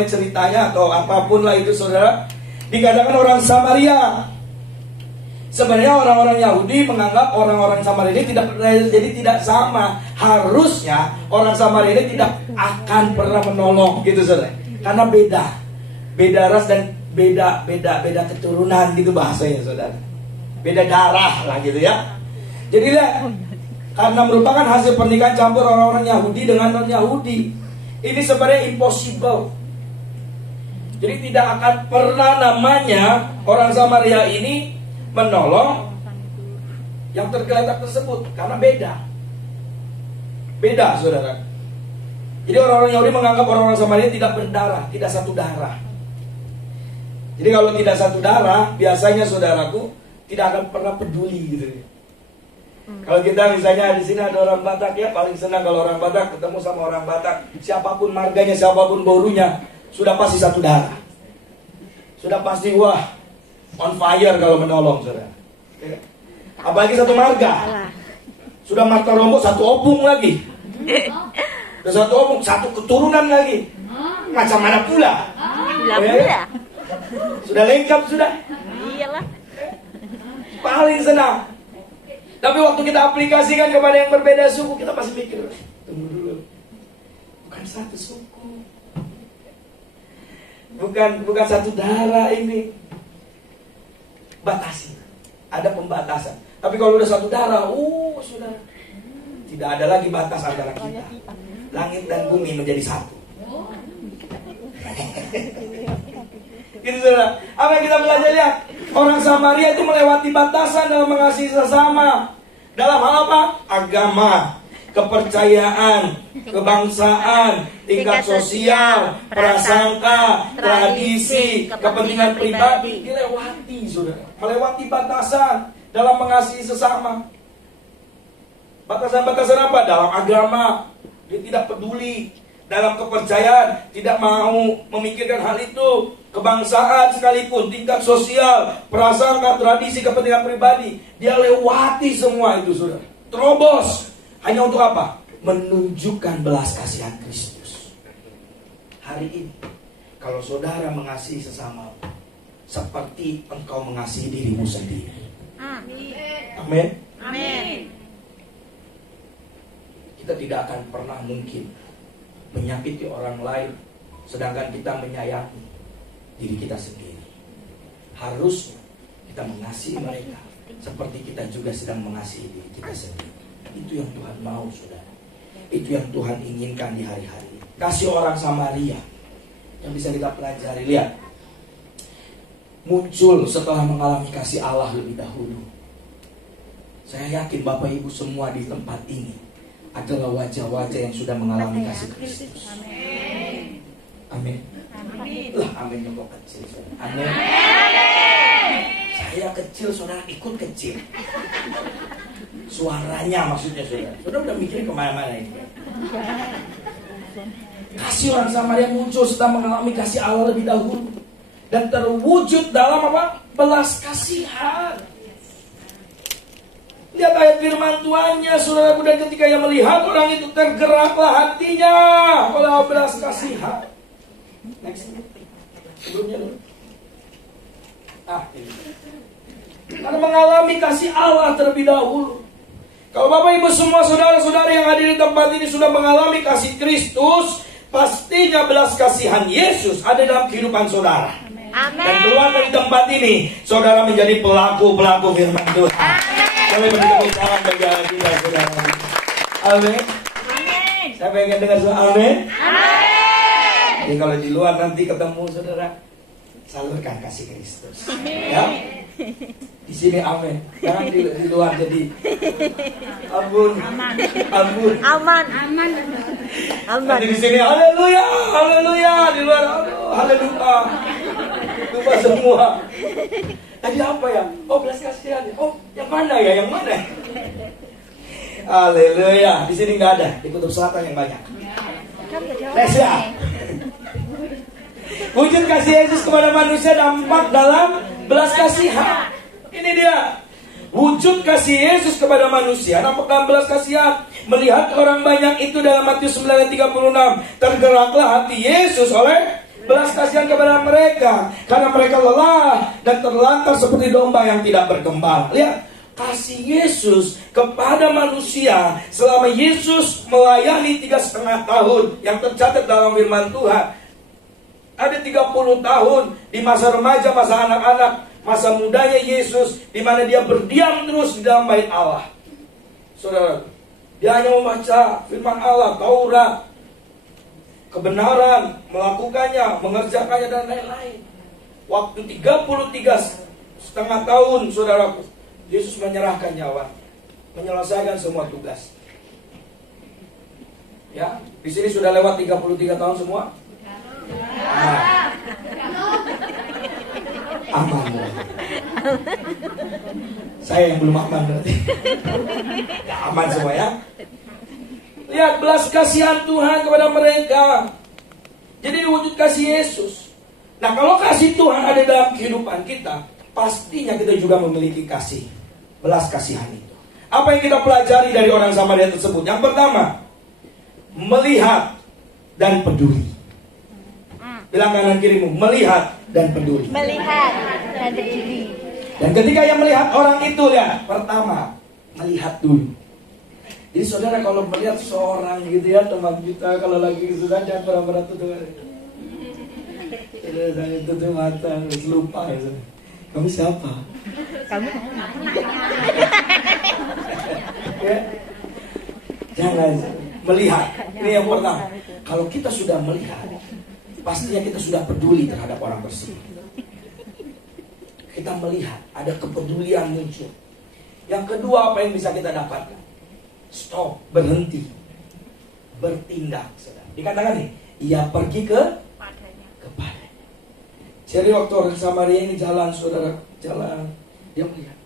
ceritanya atau apapun lah itu, saudara. Dikatakan orang Samaria. Sebenarnya orang-orang Yahudi menganggap orang-orang Samaria ini tidak berdaya, jadi tidak sama. Harusnya orang Samaria ini tidak akan pernah menolong, gitu saudara. Karena beda ras dan beda keturunan, gitu bahasanya, saudara. Beda darah lah, gitu ya. Jadi karena merupakan hasil pernikahan campur orang-orang Yahudi dengan non-Yahudi, ini sebenarnya impossible. Jadi tidak akan pernah namanya orang Samaria ini menolong yang tergeletak tersebut, karena beda, saudara. Jadi orang-orang Yahudi menganggap orang-orang Samaria tidak berdarah, tidak satu darah. Jadi kalau tidak satu darah, biasanya saudaraku tidak akan pernah peduli, gitu. Kalau kita misalnya di sini ada orang Batak, ya paling senang kalau orang Batak ketemu sama orang Batak, siapapun marganya, siapapun borunya, sudah pasti satu darah. Sudah pasti wah on fire kalau menolong, saudara. Apalagi satu marga, sudah marga rombok, satu opung lagi, sudah satu opung, satu keturunan lagi. Macam mana pula? Sudah lengkap sudah. Iyalah. Paling senang. Tapi waktu kita aplikasikan kepada yang berbeda suku, kita pasti mikir, tunggu dulu, bukan satu suku, bukan satu darah ini. Batasi, ada pembatasan. Tapi kalau udah satu darah, sudah tidak ada lagi batas antara kita. Langit dan bumi menjadi satu. Gitu, saudara. Apa yang kita belajar lihat? Orang Samaria itu melewati batasan dalam mengasihi sesama. Dalam hal apa? Agama, kepercayaan, kebangsaan, tingkat sosial, prasangka, tradisi, kepentingan pribadi, dilewati, saudara. Melewati batasan dalam mengasihi sesama. Batasan-batasan apa? Dalam agama, dia tidak peduli. Dalam kepercayaan, tidak mau memikirkan hal itu. Kebangsaan sekalipun, tingkat sosial, prasangka, tradisi, kepentingan pribadi, dia lewati semua itu, saudara. Terobos. Hanya untuk apa? Menunjukkan belas kasihan Kristus. Hari ini, kalau saudara mengasihi sesama, seperti engkau mengasihi dirimu sendiri. Amin. Amin. Kita tidak akan pernah mungkin menyakiti orang lain, sedangkan kita menyayangi diri kita sendiri. Harusnya kita mengasihi mereka seperti kita juga sedang mengasihi diri kita sendiri. Itu yang Tuhan mau, saudara. Itu yang Tuhan inginkan di hari-hari ini. Kasih orang Samaria yang bisa kita pelajari. Lihat, muncul setelah mengalami kasih Allah lebih dahulu. Saya yakin Bapak Ibu semua di tempat ini adalah wajah-wajah yang sudah mengalami kasih Kristus. Amin. Lah, amin kok kecil, saudara. Amin. Saya kecil, saudara ikut kecil. Suaranya maksudnya, saudara. Saudara udah mikirin kemana-mana ini. Kasih orang Samaria muncul setelah mengalami kasih Allah lebih dahulu dan terwujud dalam apa? Belas kasihan. Lihat ayat firman Tuhannya, saudaraku, dan ketika ia melihat orang itu tergeraklah hatinya oleh belas kasihan. Next. Sebelumnya dulu. Ini. Karena mengalami kasih Allah terlebih dahulu. Kalau Bapak Ibu semua saudara-saudara yang hadir di tempat ini sudah mengalami kasih Kristus, pastinya belas kasihan Yesus ada dalam kehidupan saudara. Amen. Dan keluar dari tempat ini, saudara menjadi pelaku-pelaku firman Tuhan. Kami bertepuk tangan bagi Allah kita, saudara. Amin. Saya pengen dengar suara amin. Jadi kalau di luar nanti ketemu saudara, salurkan kasih Kristus. Ya. Di sini amin. Jangan di luar jadi ampun. Aman. Nanti di sini haleluya, haleluya, di luar haleluya. Lupa semua. Tadi apa ya? Oh, belas kasihan. Oh, yang mana ya? Yang mana? Haleluya. Di sini nggak ada. Di kutub selatan yang banyak. Nesya. Wujud kasih Yesus kepada manusia dampak dalam belas kasihan. Ini dia. Wujud kasih Yesus kepada manusia nampak dalam belas kasihan. Melihat orang banyak itu dalam Matius 9:36, tergeraklah hati Yesus oleh belas kasihan kepada mereka karena mereka lelah dan terlantar seperti domba yang tidak bergembala. Lihat, kasih Yesus kepada manusia selama Yesus melayani 3,5 tahun yang tercatat dalam firman Tuhan. Ada 30 tahun di masa remaja, masa anak-anak, masa mudanya Yesus, di mana dia berdiam terus di dalam bait Allah. Saudara, dia hanya membaca firman Allah, Taurat, kebenaran, melakukannya, mengerjakannya dan lain-lain. Waktu 33,5 tahun, saudaraku, Yesus menyerahkan nyawanya, menyelesaikan semua tugas. Ya, di sini sudah lewat 33 tahun semua. Aman. Saya yang belum aman berarti. Ya, aman semua ya. Lihat belas kasihan Tuhan kepada mereka. Jadi wujud kasih Yesus. Nah, kalau kasih Tuhan ada dalam kehidupan kita, pastinya kita juga memiliki kasih, belas kasihan itu. Apa yang kita pelajari dari orang Samaria tersebut? Yang pertama, melihat dan peduli. Bilang kanan kirimu, melihat dan peduli. Melihat dan peduli. Dan ketika ia melihat orang itu, ya, pertama melihat dulu. Jadi saudara kalau melihat seorang gitu ya, teman kita kalau lagi sudah jangan pernah tutup. Jangan tutup mata, harus lupa ya. Kamu siapa? Kamu Ya. Jangan melihat. Ini yang pertama. Kalau kita sudah melihat, pastinya kita sudah peduli terhadap orang tersebut. Kita melihat ada kepedulian muncul. Yang kedua, apa yang bisa kita dapatkan? Stop, berhenti, bertindak. Dikatakan nih, ia pergi kepadanya. Jadi waktu orang Samaria ini jalan, saudara, jalan, dia melihat.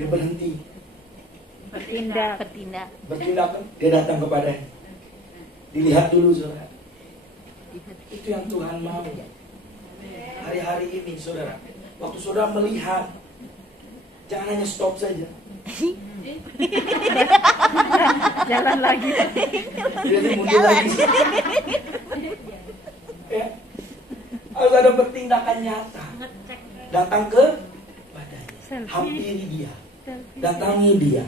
Dia berhenti. bertindak. Bertindak, dia datang kepadanya. Dilihat dulu, saudara. Itu yang Tuhan mau. Hari-hari ini, saudara, waktu saudara melihat, jangan hanya stop saja. Jalan lagi. Jadi mundur lagi. Ya. Harus ada bertindakan nyata. Datang ke badannya. Hampiri dia. Datangi dia.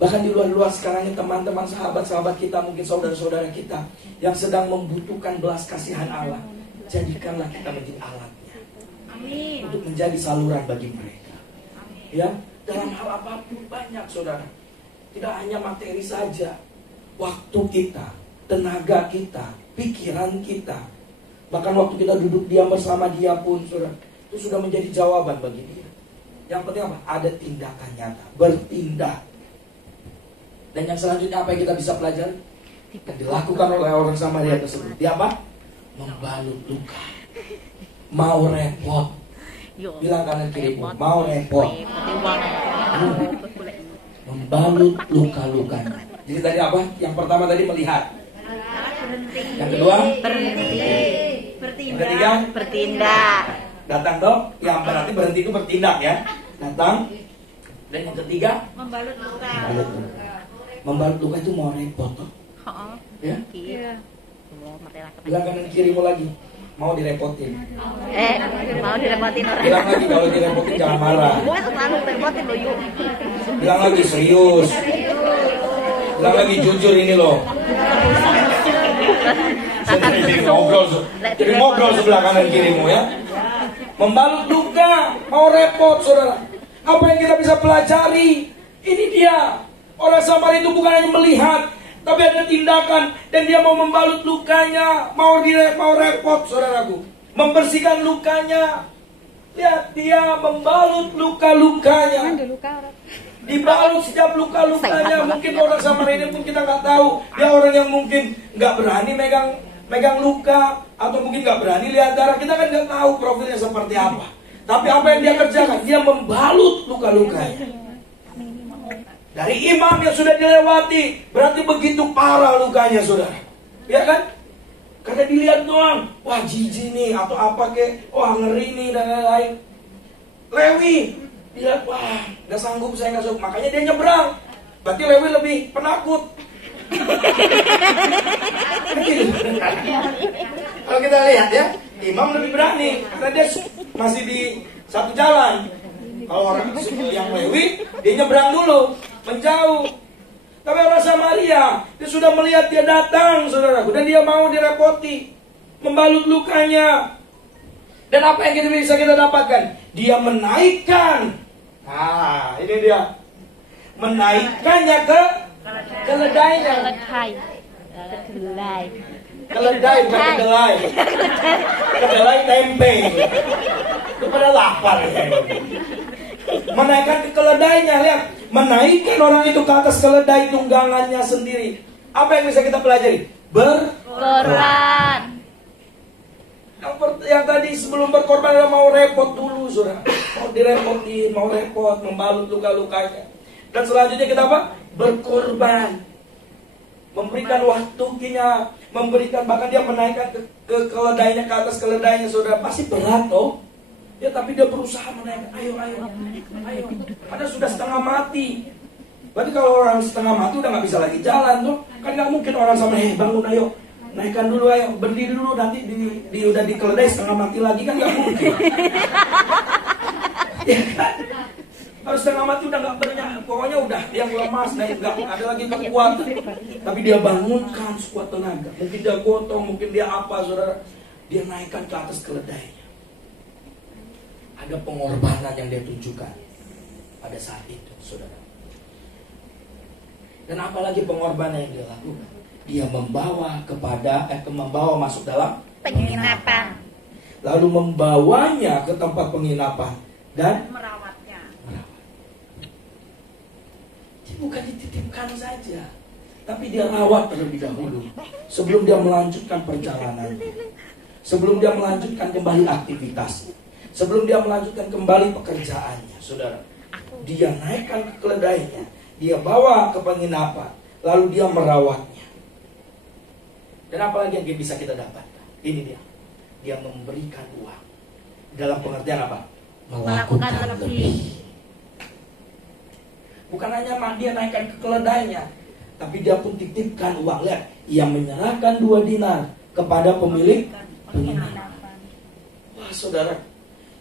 Bahkan di luar-luar sekarang ini teman-teman, sahabat-sahabat kita, mungkin saudara-saudara kita yang sedang membutuhkan belas kasihan Allah. Jadikanlah kita menjadi alatnya. untuk menjadi saluran bagi mereka. Ya, dalam hal apapun banyak saudara. Tidak hanya materi saja, waktu kita, tenaga kita, pikiran kita, bahkan waktu kita duduk diam bersama dia pun saudara, itu sudah menjadi jawaban bagi dia. Yang penting apa? Ada tindakan nyata, bertindak. Dan yang selanjutnya apa yang kita bisa pelajari? Yang dilakukan oleh orang Samaria tersebut. Dia apa? Membalut luka. Mau repot. Bilang kanan kirimu, mau repot. Membalut luka-lukanya. Jadi tadi apa? Yang pertama tadi melihat. Yang kedua? Bertindak. Datang toh? Yang berarti berhenti itu bertindak ya. Datang. Dan yang ketiga? Membalut luka. Membalut luka itu mau repot toh? Ya? Bilang kanan kirimu lagi. Mau direpotin. Mau direpotin orang. Bilang lagi kalau direpotin jangan marah. Bilang lagi serius. Bilang lagi jujur ini loh. Jadi ngobrol sebelah kanan kirimu ya. Membalut luka, mau repot saudara. Apa yang kita bisa pelajari? Ini dia. Orang Samaria itu bukan hanya melihat, tapi ada tindakan. Dan dia mau membalut lukanya, mau repot saudaraku, membersihkan lukanya. Lihat, dia membalut luka-lukanya. Dibalut setiap luka-lukanya. Mungkin orang Samaria ini pun kita nggak tahu. Dia orang yang mungkin nggak berani megang luka, atau mungkin nggak berani lihat darah. Kita kan nggak tahu profilnya seperti apa. Tapi apa yang dia kerjakan? Dia membalut luka-lukanya. Dari imam yang sudah dilewati, berarti begitu parah lukanya saudara. Ya kan? Karena dilihat doang, wah jijik nih, atau apa kek, wah ngeri nih, dan lain-lain. Lewi, dilihat, wah gak sanggup, saya gak sanggup. Makanya dia nyebrang. Berarti Lewi lebih penakut. Kalau kita lihat ya, imam lebih berani, karena dia masih di satu jalan. Kalau orang yang Lewi, dia nyebrang dulu, menjauh. Tapi orang Samaria, dia sudah melihat dia datang, saudaraku, dan dia mau direpoti, membalut lukanya. Dan apa yang bisa kita dapatkan? Dia menaikkan. Nah, ini dia. Menaikkannya ke keledainya. Keledai, bukan kedelai. Kedelai tempe. Itu pada lapar ya. Menaikkan ke keledainya, lihat. Menaikkan orang itu ke atas keledai tunggangannya sendiri. Apa yang bisa kita pelajari? Berkorban. Yang tadi sebelum berkorban adalah mau repot dulu, saudara. Mau direpotin, mau repot, membalut luka-lukanya. Dan selanjutnya kita apa? Berkorban. Memberikan waktunya, memberikan, bahkan dia menaikkan ke keledainya, ke atas keledainya, saudara. Pasti berat loh. Ya, tapi dia berusaha menaikkan. Ayo. Padahal sudah setengah mati. Berarti kalau orang setengah mati udah gak bisa lagi jalan tuh. Kan gak mungkin orang sama, bangun ayo, naikkan dulu ayo, berdiri dulu, nanti udah di keledai setengah mati lagi, kan gak mungkin. Ya kan? Harus setengah mati udah gak bernyanyi. Pokoknya udah dia lemas, gak ada lagi kekuatan. Tapi dia bangunkan sekuat tenaga. Mungkin dia gotong, mungkin dia apa, saudara. Dia naikkan ke atas keledainya. Ada pengorbanan yang dia tunjukkan pada saat itu, saudara. Dan apalagi pengorbanan yang dia lakukan? Dia membawa masuk dalam penginapan. Lalu membawanya ke tempat penginapan dan merawatnya. Dia bukan dititipkan saja, tapi dia rawat terlebih dahulu sebelum dia melanjutkan perjalanan, sebelum dia melanjutkan kembali aktivitasnya. Sebelum dia melanjutkan kembali pekerjaannya, saudara. Dia naikkan ke keledainya, dia bawa ke penginapan, lalu dia merawatnya. Dan apalagi yang bisa kita dapatkan? Ini dia. Dia memberikan uang. Dalam pengertian apa? Melakukan lebih. Bukan hanya dia naikkan ke keledainya, tapi dia pun titipkan uang. Lihat, ia menyerahkan 2 dinar kepada pemilik penginapan. Wah, saudara.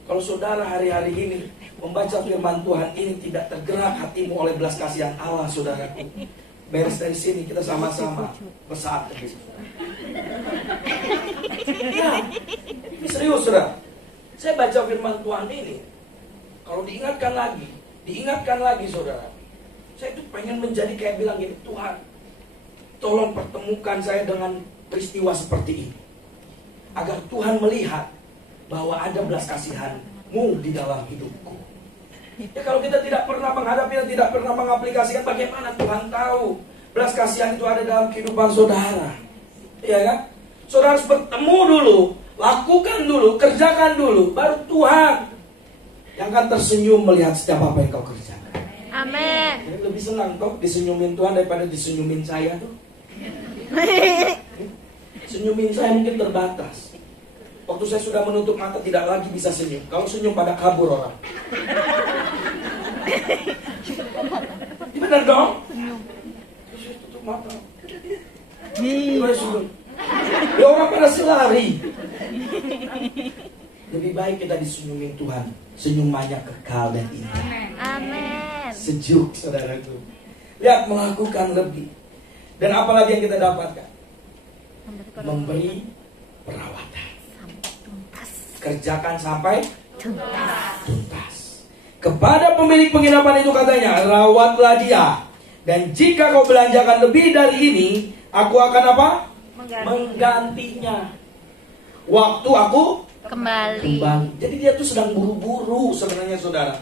Kalau saudara hari-hari ini membaca firman Tuhan ini tidak tergerak hatimu oleh belas kasihan Allah, saudaraku. Beres dari sini kita sama-sama bersaat ke Ya, ini serius, saudara. Saya baca firman Tuhan ini, kalau diingatkan lagi saudara, saya itu pengen menjadi kayak bilang gini, Tuhan, tolong pertemukan saya dengan peristiwa seperti ini, agar Tuhan melihat bahwa ada belas kasihan-Mu di dalam hidupku. Ya, kalau kita tidak pernah menghadapi dan tidak pernah mengaplikasikan, bagaimana Tuhan tahu belas kasihan itu ada dalam kehidupan saudara? Ya kan? Saudara harus bertemu dulu, lakukan dulu, kerjakan dulu, baru Tuhan yang akan tersenyum melihat setiap apa yang kau kerjakan. Amin. Jadi lebih senang toh disenyumin Tuhan daripada disenyumin saya tuh. Senyumin saya mungkin terbatas. Waktu saya sudah menutup mata tidak lagi bisa senyum. Kalau senyum pada kabur orang. Benar dong? Saya tutup mata. Gimana senyum? Ya orang pada selari. Lebih baik kita disenyumin Tuhan. Senyumannya kekal dan indah. Amin. Sejuk saudaraku. Lihat, melakukan lebih. Dan apalagi yang kita dapatkan? Memberi perawatan. Kerjakan sampai tuntas. Kepada pemilik penginapan itu katanya, rawatlah dia. Dan jika kau belanjakan lebih dari ini, aku akan apa? Menggantinya. Waktu aku kembali. Jadi dia tuh sedang buru-buru sebenarnya saudara.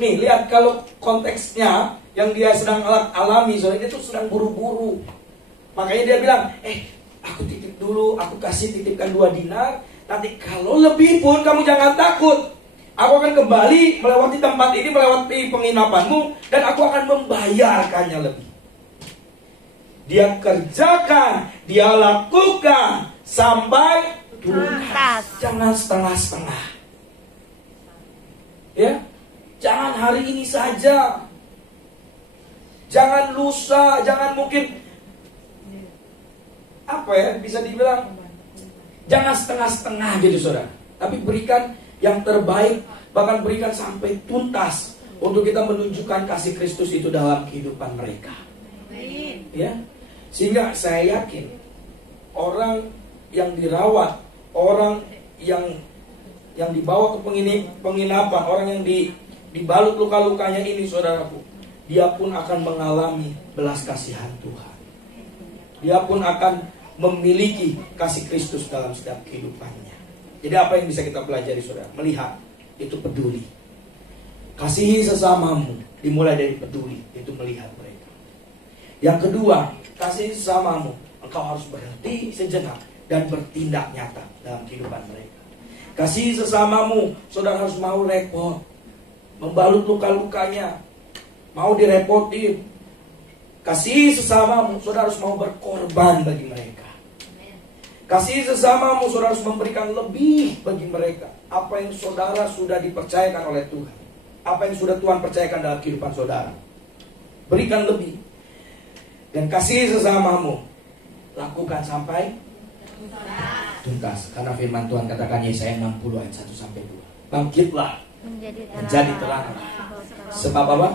Nih lihat kalau konteksnya yang dia sedang alami, saudara, dia tuh sedang buru-buru. Makanya dia bilang, aku titip dulu, aku titipkan 2 dinar. Nanti kalau lebih pun kamu jangan takut. Aku akan kembali melewati tempat ini, melewati penginapanmu, dan aku akan membayarkannya lebih. Dia kerjakan, dia lakukan sampai tuntas. Jangan setengah-setengah. Ya, jangan hari ini saja. Jangan lusa, jangan mungkin bisa dibilang jangan setengah-setengah gitu saudara. Tapi berikan yang terbaik, bahkan berikan sampai tuntas untuk kita menunjukkan kasih Kristus itu dalam kehidupan mereka. Ya, sehingga saya yakin orang yang dirawat, orang yang dibawa ke penginapan, orang yang dibalut luka-lukanya ini saudaraku, dia pun akan mengalami belas kasihan Tuhan. Dia pun akan memiliki kasih Kristus dalam setiap kehidupannya. Jadi apa yang bisa kita pelajari saudara? Melihat itu peduli. Kasihi sesamamu dimulai dari peduli, itu melihat mereka. Yang kedua, kasihi sesamamu, engkau harus berhenti sejenak dan bertindak nyata dalam kehidupan mereka. Kasihi sesamamu, saudara harus mau repot, membalut luka-lukanya, mau direpotin. Kasihi sesamamu, saudara harus mau berkorban bagi mereka. Kasihi sesamamu, saudara harus memberikan lebih bagi mereka. Apa yang saudara sudah dipercayakan oleh Tuhan, apa yang sudah Tuhan percayakan dalam kehidupan saudara, berikan lebih. Dan kasihi sesamamu, lakukan sampai tuntas. Karena firman Tuhan katakan Yesaya 60 ayat 1-2. Bangkitlah, menjadi terang. Sebab apa?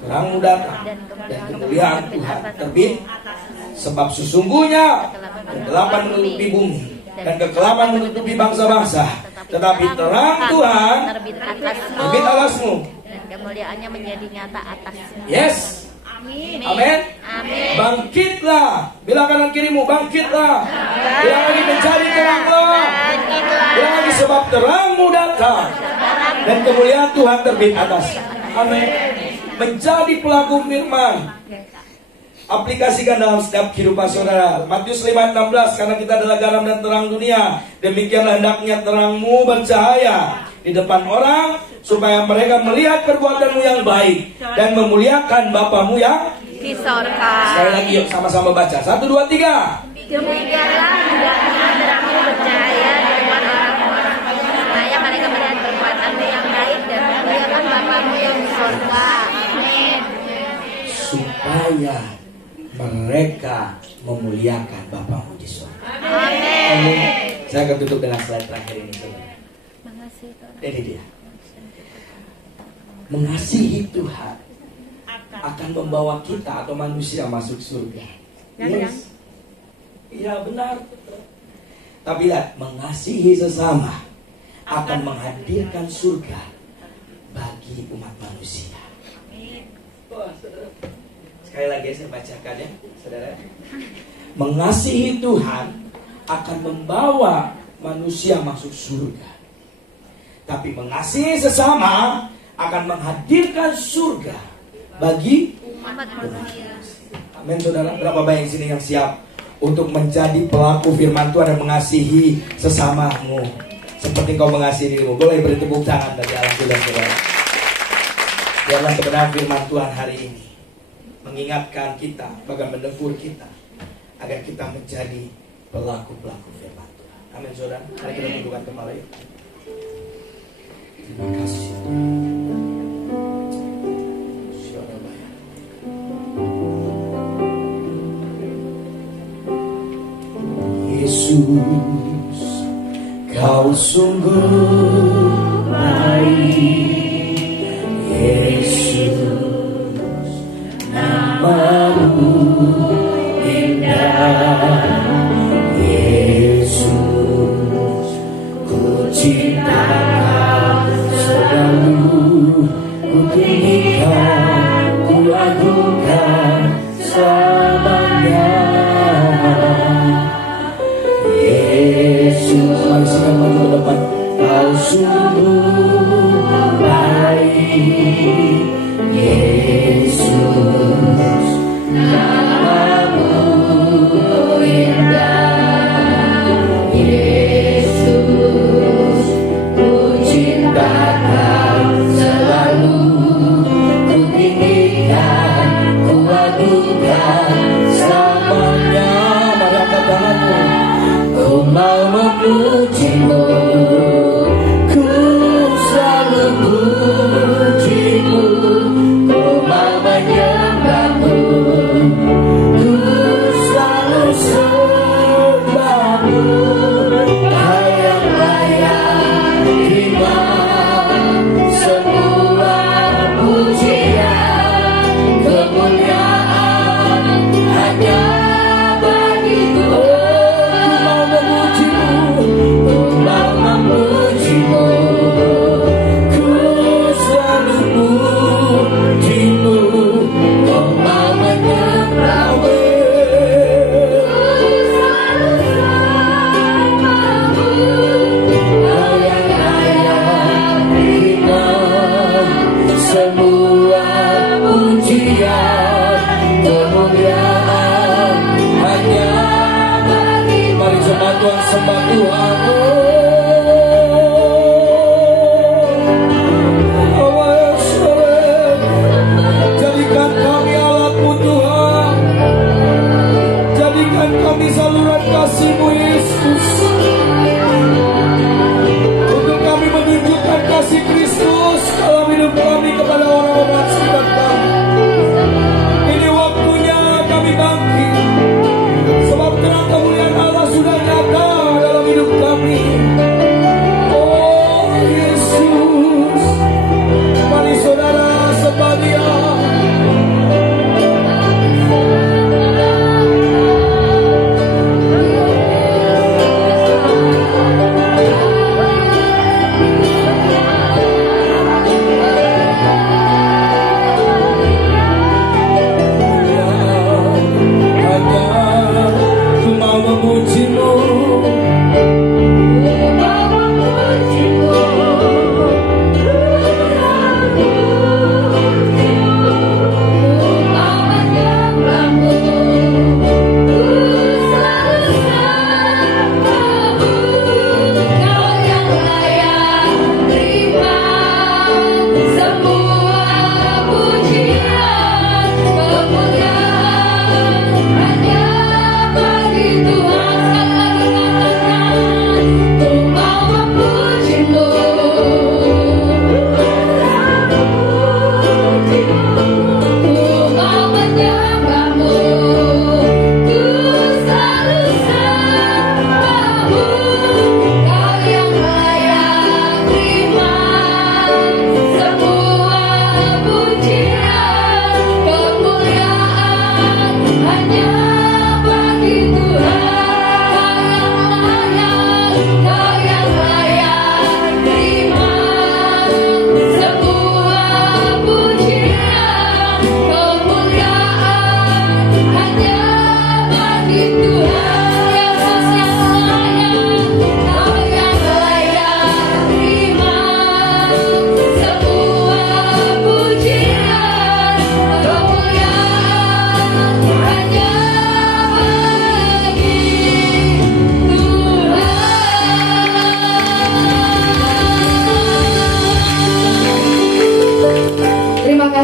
Terangmu datang dan kemuliaan Tuhan terbit. Sebab sesungguhnya kegelapan menutupi bumi dan kegelapan menutupi bangsa-bangsa, tetapi terang Tuhan terbit atasmu dan kemuliaannya menjadi nyata atasmu. Yes. Amin. Amin. Bangkitlah. Bilang kanan kirimu, bangkitlah. Bilang lagi, menjadi teranglah. Bilang lagi, sebab terangmu datang dan kemuliaan Tuhan terbit atas. Amin. Menjadi pelaku firman. Aplikasikan dalam setiap kehidupan saudara. Matius 5:16, karena kita adalah garam dan terang dunia, demikianlah hendaknya terangmu bercahaya di depan orang, supaya mereka melihat perbuatanmu yang baik dan memuliakan Bapamu yang di sorga. Sekali lagi yuk sama-sama baca. 1, 2, 3. Demikianlah hendaknya terangmu bercahaya di depan orang-orang, supaya mereka melihat perbuatanmu yang baik dan memuliakan Bapamu yang di sorga. Amin. Supaya mereka memuliakan Bapamu di surga. Amin. Saya akan tutup dengan slide terakhir ini, saudara. Ini dia. Mengasihi Tuhan akan membawa kita atau manusia masuk surga. Yes. Iya benar. Tapi lihat, mengasihi sesama akan menghadirkan surga bagi umat manusia. Sekali lagi saya bacakan ya, saudara. Mengasihi Tuhan akan membawa manusia masuk surga. Tapi mengasihi sesama akan menghadirkan surga bagi umat manusia. Amin, saudara. Berapa banyak sini yang siap untuk menjadi pelaku firman Tuhan dan mengasihi sesamamu seperti kau mengasihi dirimu? Boleh beri tepuk tangan bagi Allah, saudara. Biarlah kebenaran firman Tuhan hari ini mengingatkan kita, bahkan menegur kita, agar kita menjadi pelaku-pelaku firman Tuhan. Amin, saudara. Mari kita tundukkan kepala yuk. Terima kasih. Yesus, kau sungguh baik. Yesus, namamu indah. Yesus, ku cinta kau selalu, ku tinggikan, ku agungkan selamanya. Yesus, mari sikat maju ke depan. Kau sungguh baik. Yesus, namamu indah. Yesus, ku cinta kau selalu, ku tinggikan, ku agungkan selamanya. Mari angkat tanganmu. Ku mau memujimu, ku selalu pujimu, ku mau menyembahmu, ku selalu sembahmu. Layak-layak terima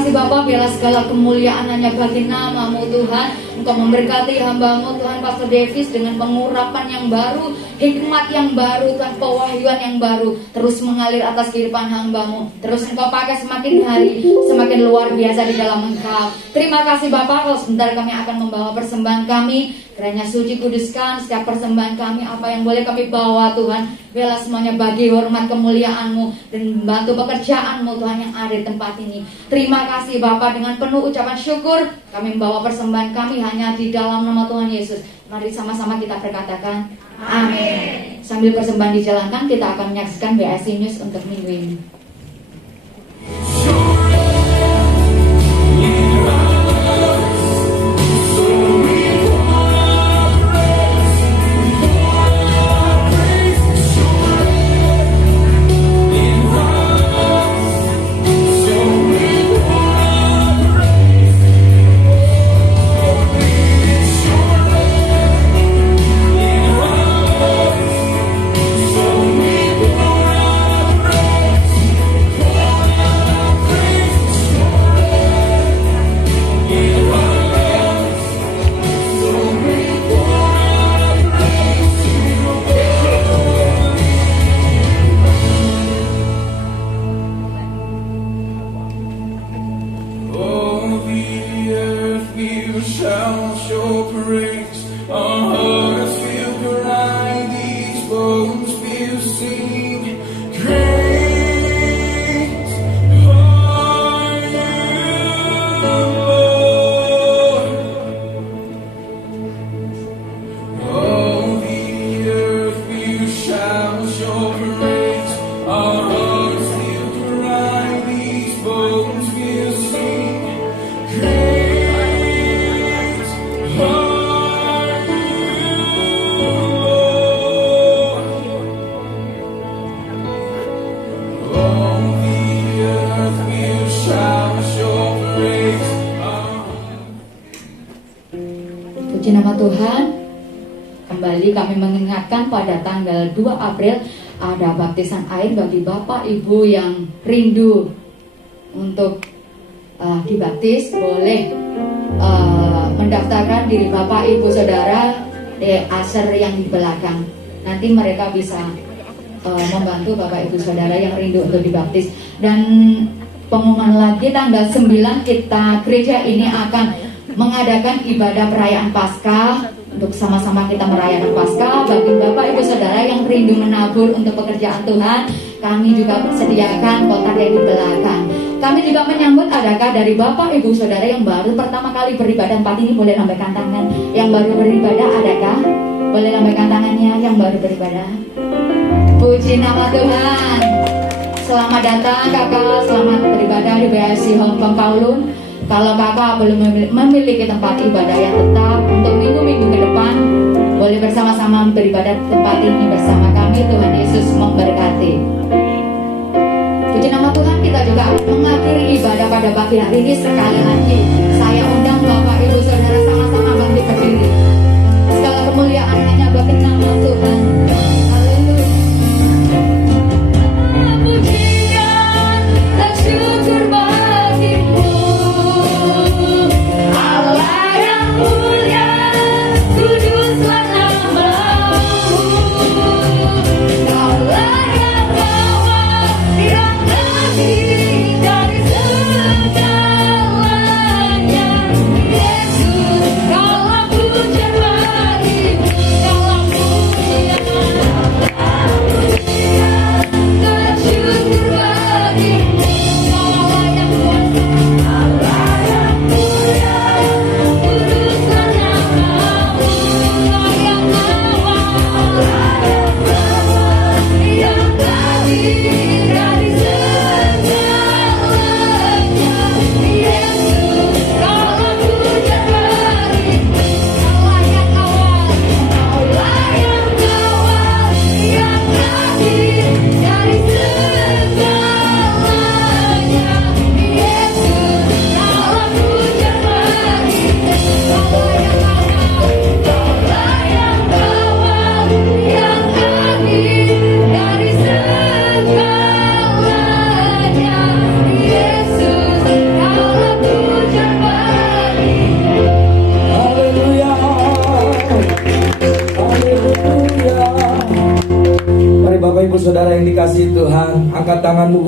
kasih Bapa, biarlah segala kemuliaan hanya bagi nama-Mu Tuhan. Engkau memberkati hamba-Mu Tuhan Pastor Davis dengan pengurapan yang baru, hikmat yang baru, Tuhan, pewahyuan yang baru terus mengalir atas kehidupan hamba-Mu. Terus Engkau pakai semakin hari semakin luar biasa di dalam Engkau. Terima kasih Bapa. Kalau sebentar kami akan membawa persembahan kami, kiranya suci kuduskan setiap persembahan kami, apa yang boleh kami bawa Tuhan, biarlah semuanya bagi hormat kemuliaan-Mu dan membantu pekerjaan-Mu Tuhan yang ada di tempat ini. Terima kasih Bapa, dengan penuh ucapan syukur kami membawa persembahan kami hanya di dalam nama Tuhan Yesus. Mari sama-sama kita berkatakan amin. Sambil persembahan dijalankan, kita akan menyaksikan BSC News untuk minggu ini. Puji nama Tuhan. Kembali kami mengingatkan pada tanggal 2 April ada baptisan air bagi Bapak Ibu yang rindu untuk dibaptis. Boleh mendaftarkan diri Bapak Ibu Saudara di asher yang di belakang. Nanti mereka bisa membantu Bapak Ibu Saudara yang rindu untuk dibaptis. Dan pengumuman lagi, tanggal 9 kita gereja ini akan mengadakan ibadah perayaan Paskah. Untuk sama-sama kita merayakan Paskah. Bagi Bapak Ibu Saudara yang rindu menabur untuk pekerjaan Tuhan, kami juga sediakan kotak yang di belakang. Kami juga menyambut adakah dari Bapak Ibu Saudara yang baru pertama kali beribadah tempat ini, boleh lambaikan tangan. Yang baru beribadah adakah? Boleh lambaikan tangannya yang baru beribadah. Puji nama Tuhan. Selamat datang kakak, selamat beribadah di BSC Home Kowloon. Kalau kakak belum memiliki tempat ibadah yang tetap untuk minggu-minggu ke depan, boleh bersama-sama beribadah di tempat ini bersama kami. Tuhan Yesus memberkati. Puji nama Tuhan, kita juga mengakhiri ibadah pada pagi hari ini. Sekali lagi saya undang Bapak Ibu Saudara sama-sama bangkit berdiri. Segala kemuliaan hanya bagi nama Tuhan. Haleluya. Pujian dan syukur bagimu, Allah yang mulia, kuduslah nama-Mu. Allah yang bawa yang lebih dari segalanya. Yesus, Kaulah pujian bagimu, Kaulah pujian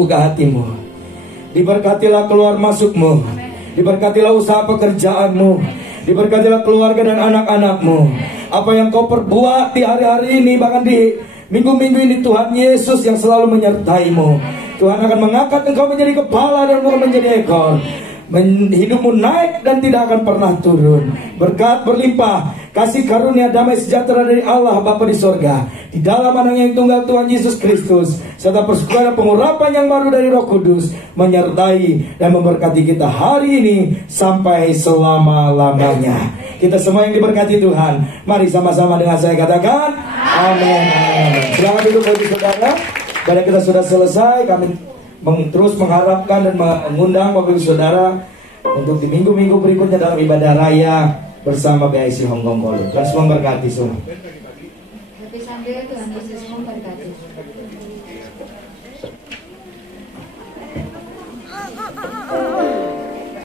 ke hatimu. Diberkatilah keluar masukmu. Diberkatilah usaha pekerjaanmu. Diberkatilah keluarga dan anak-anakmu. Apa yang kau perbuat di hari-hari ini, bahkan di minggu-minggu ini, Tuhan Yesus yang selalu menyertaimu. Tuhan akan mengangkat engkau menjadi kepala dan bukan menjadi ekor. Hidupmu naik dan tidak akan pernah turun. Berkat berlimpah, kasih karunia damai sejahtera dari Allah Bapa di sorga, di dalam Anaknya yang tunggal Tuhan Yesus Kristus, serta persekutuan pengurapan yang baru dari Roh Kudus menyertai dan memberkati kita hari ini sampai selama-lamanya. Kita semua yang diberkati Tuhan, mari sama-sama dengan saya katakan amin. Silakan duduk bagi saudara. Karena kita sudah selesai, kami terus mengharapkan dan mengundang Bapak Ibu Saudara untuk di minggu-minggu berikutnya dalam ibadah raya bersama BIC Hong Kong Kolo. Tuhan semua memberkati semua. Tapi sambil Tuhan Yesus memberkati.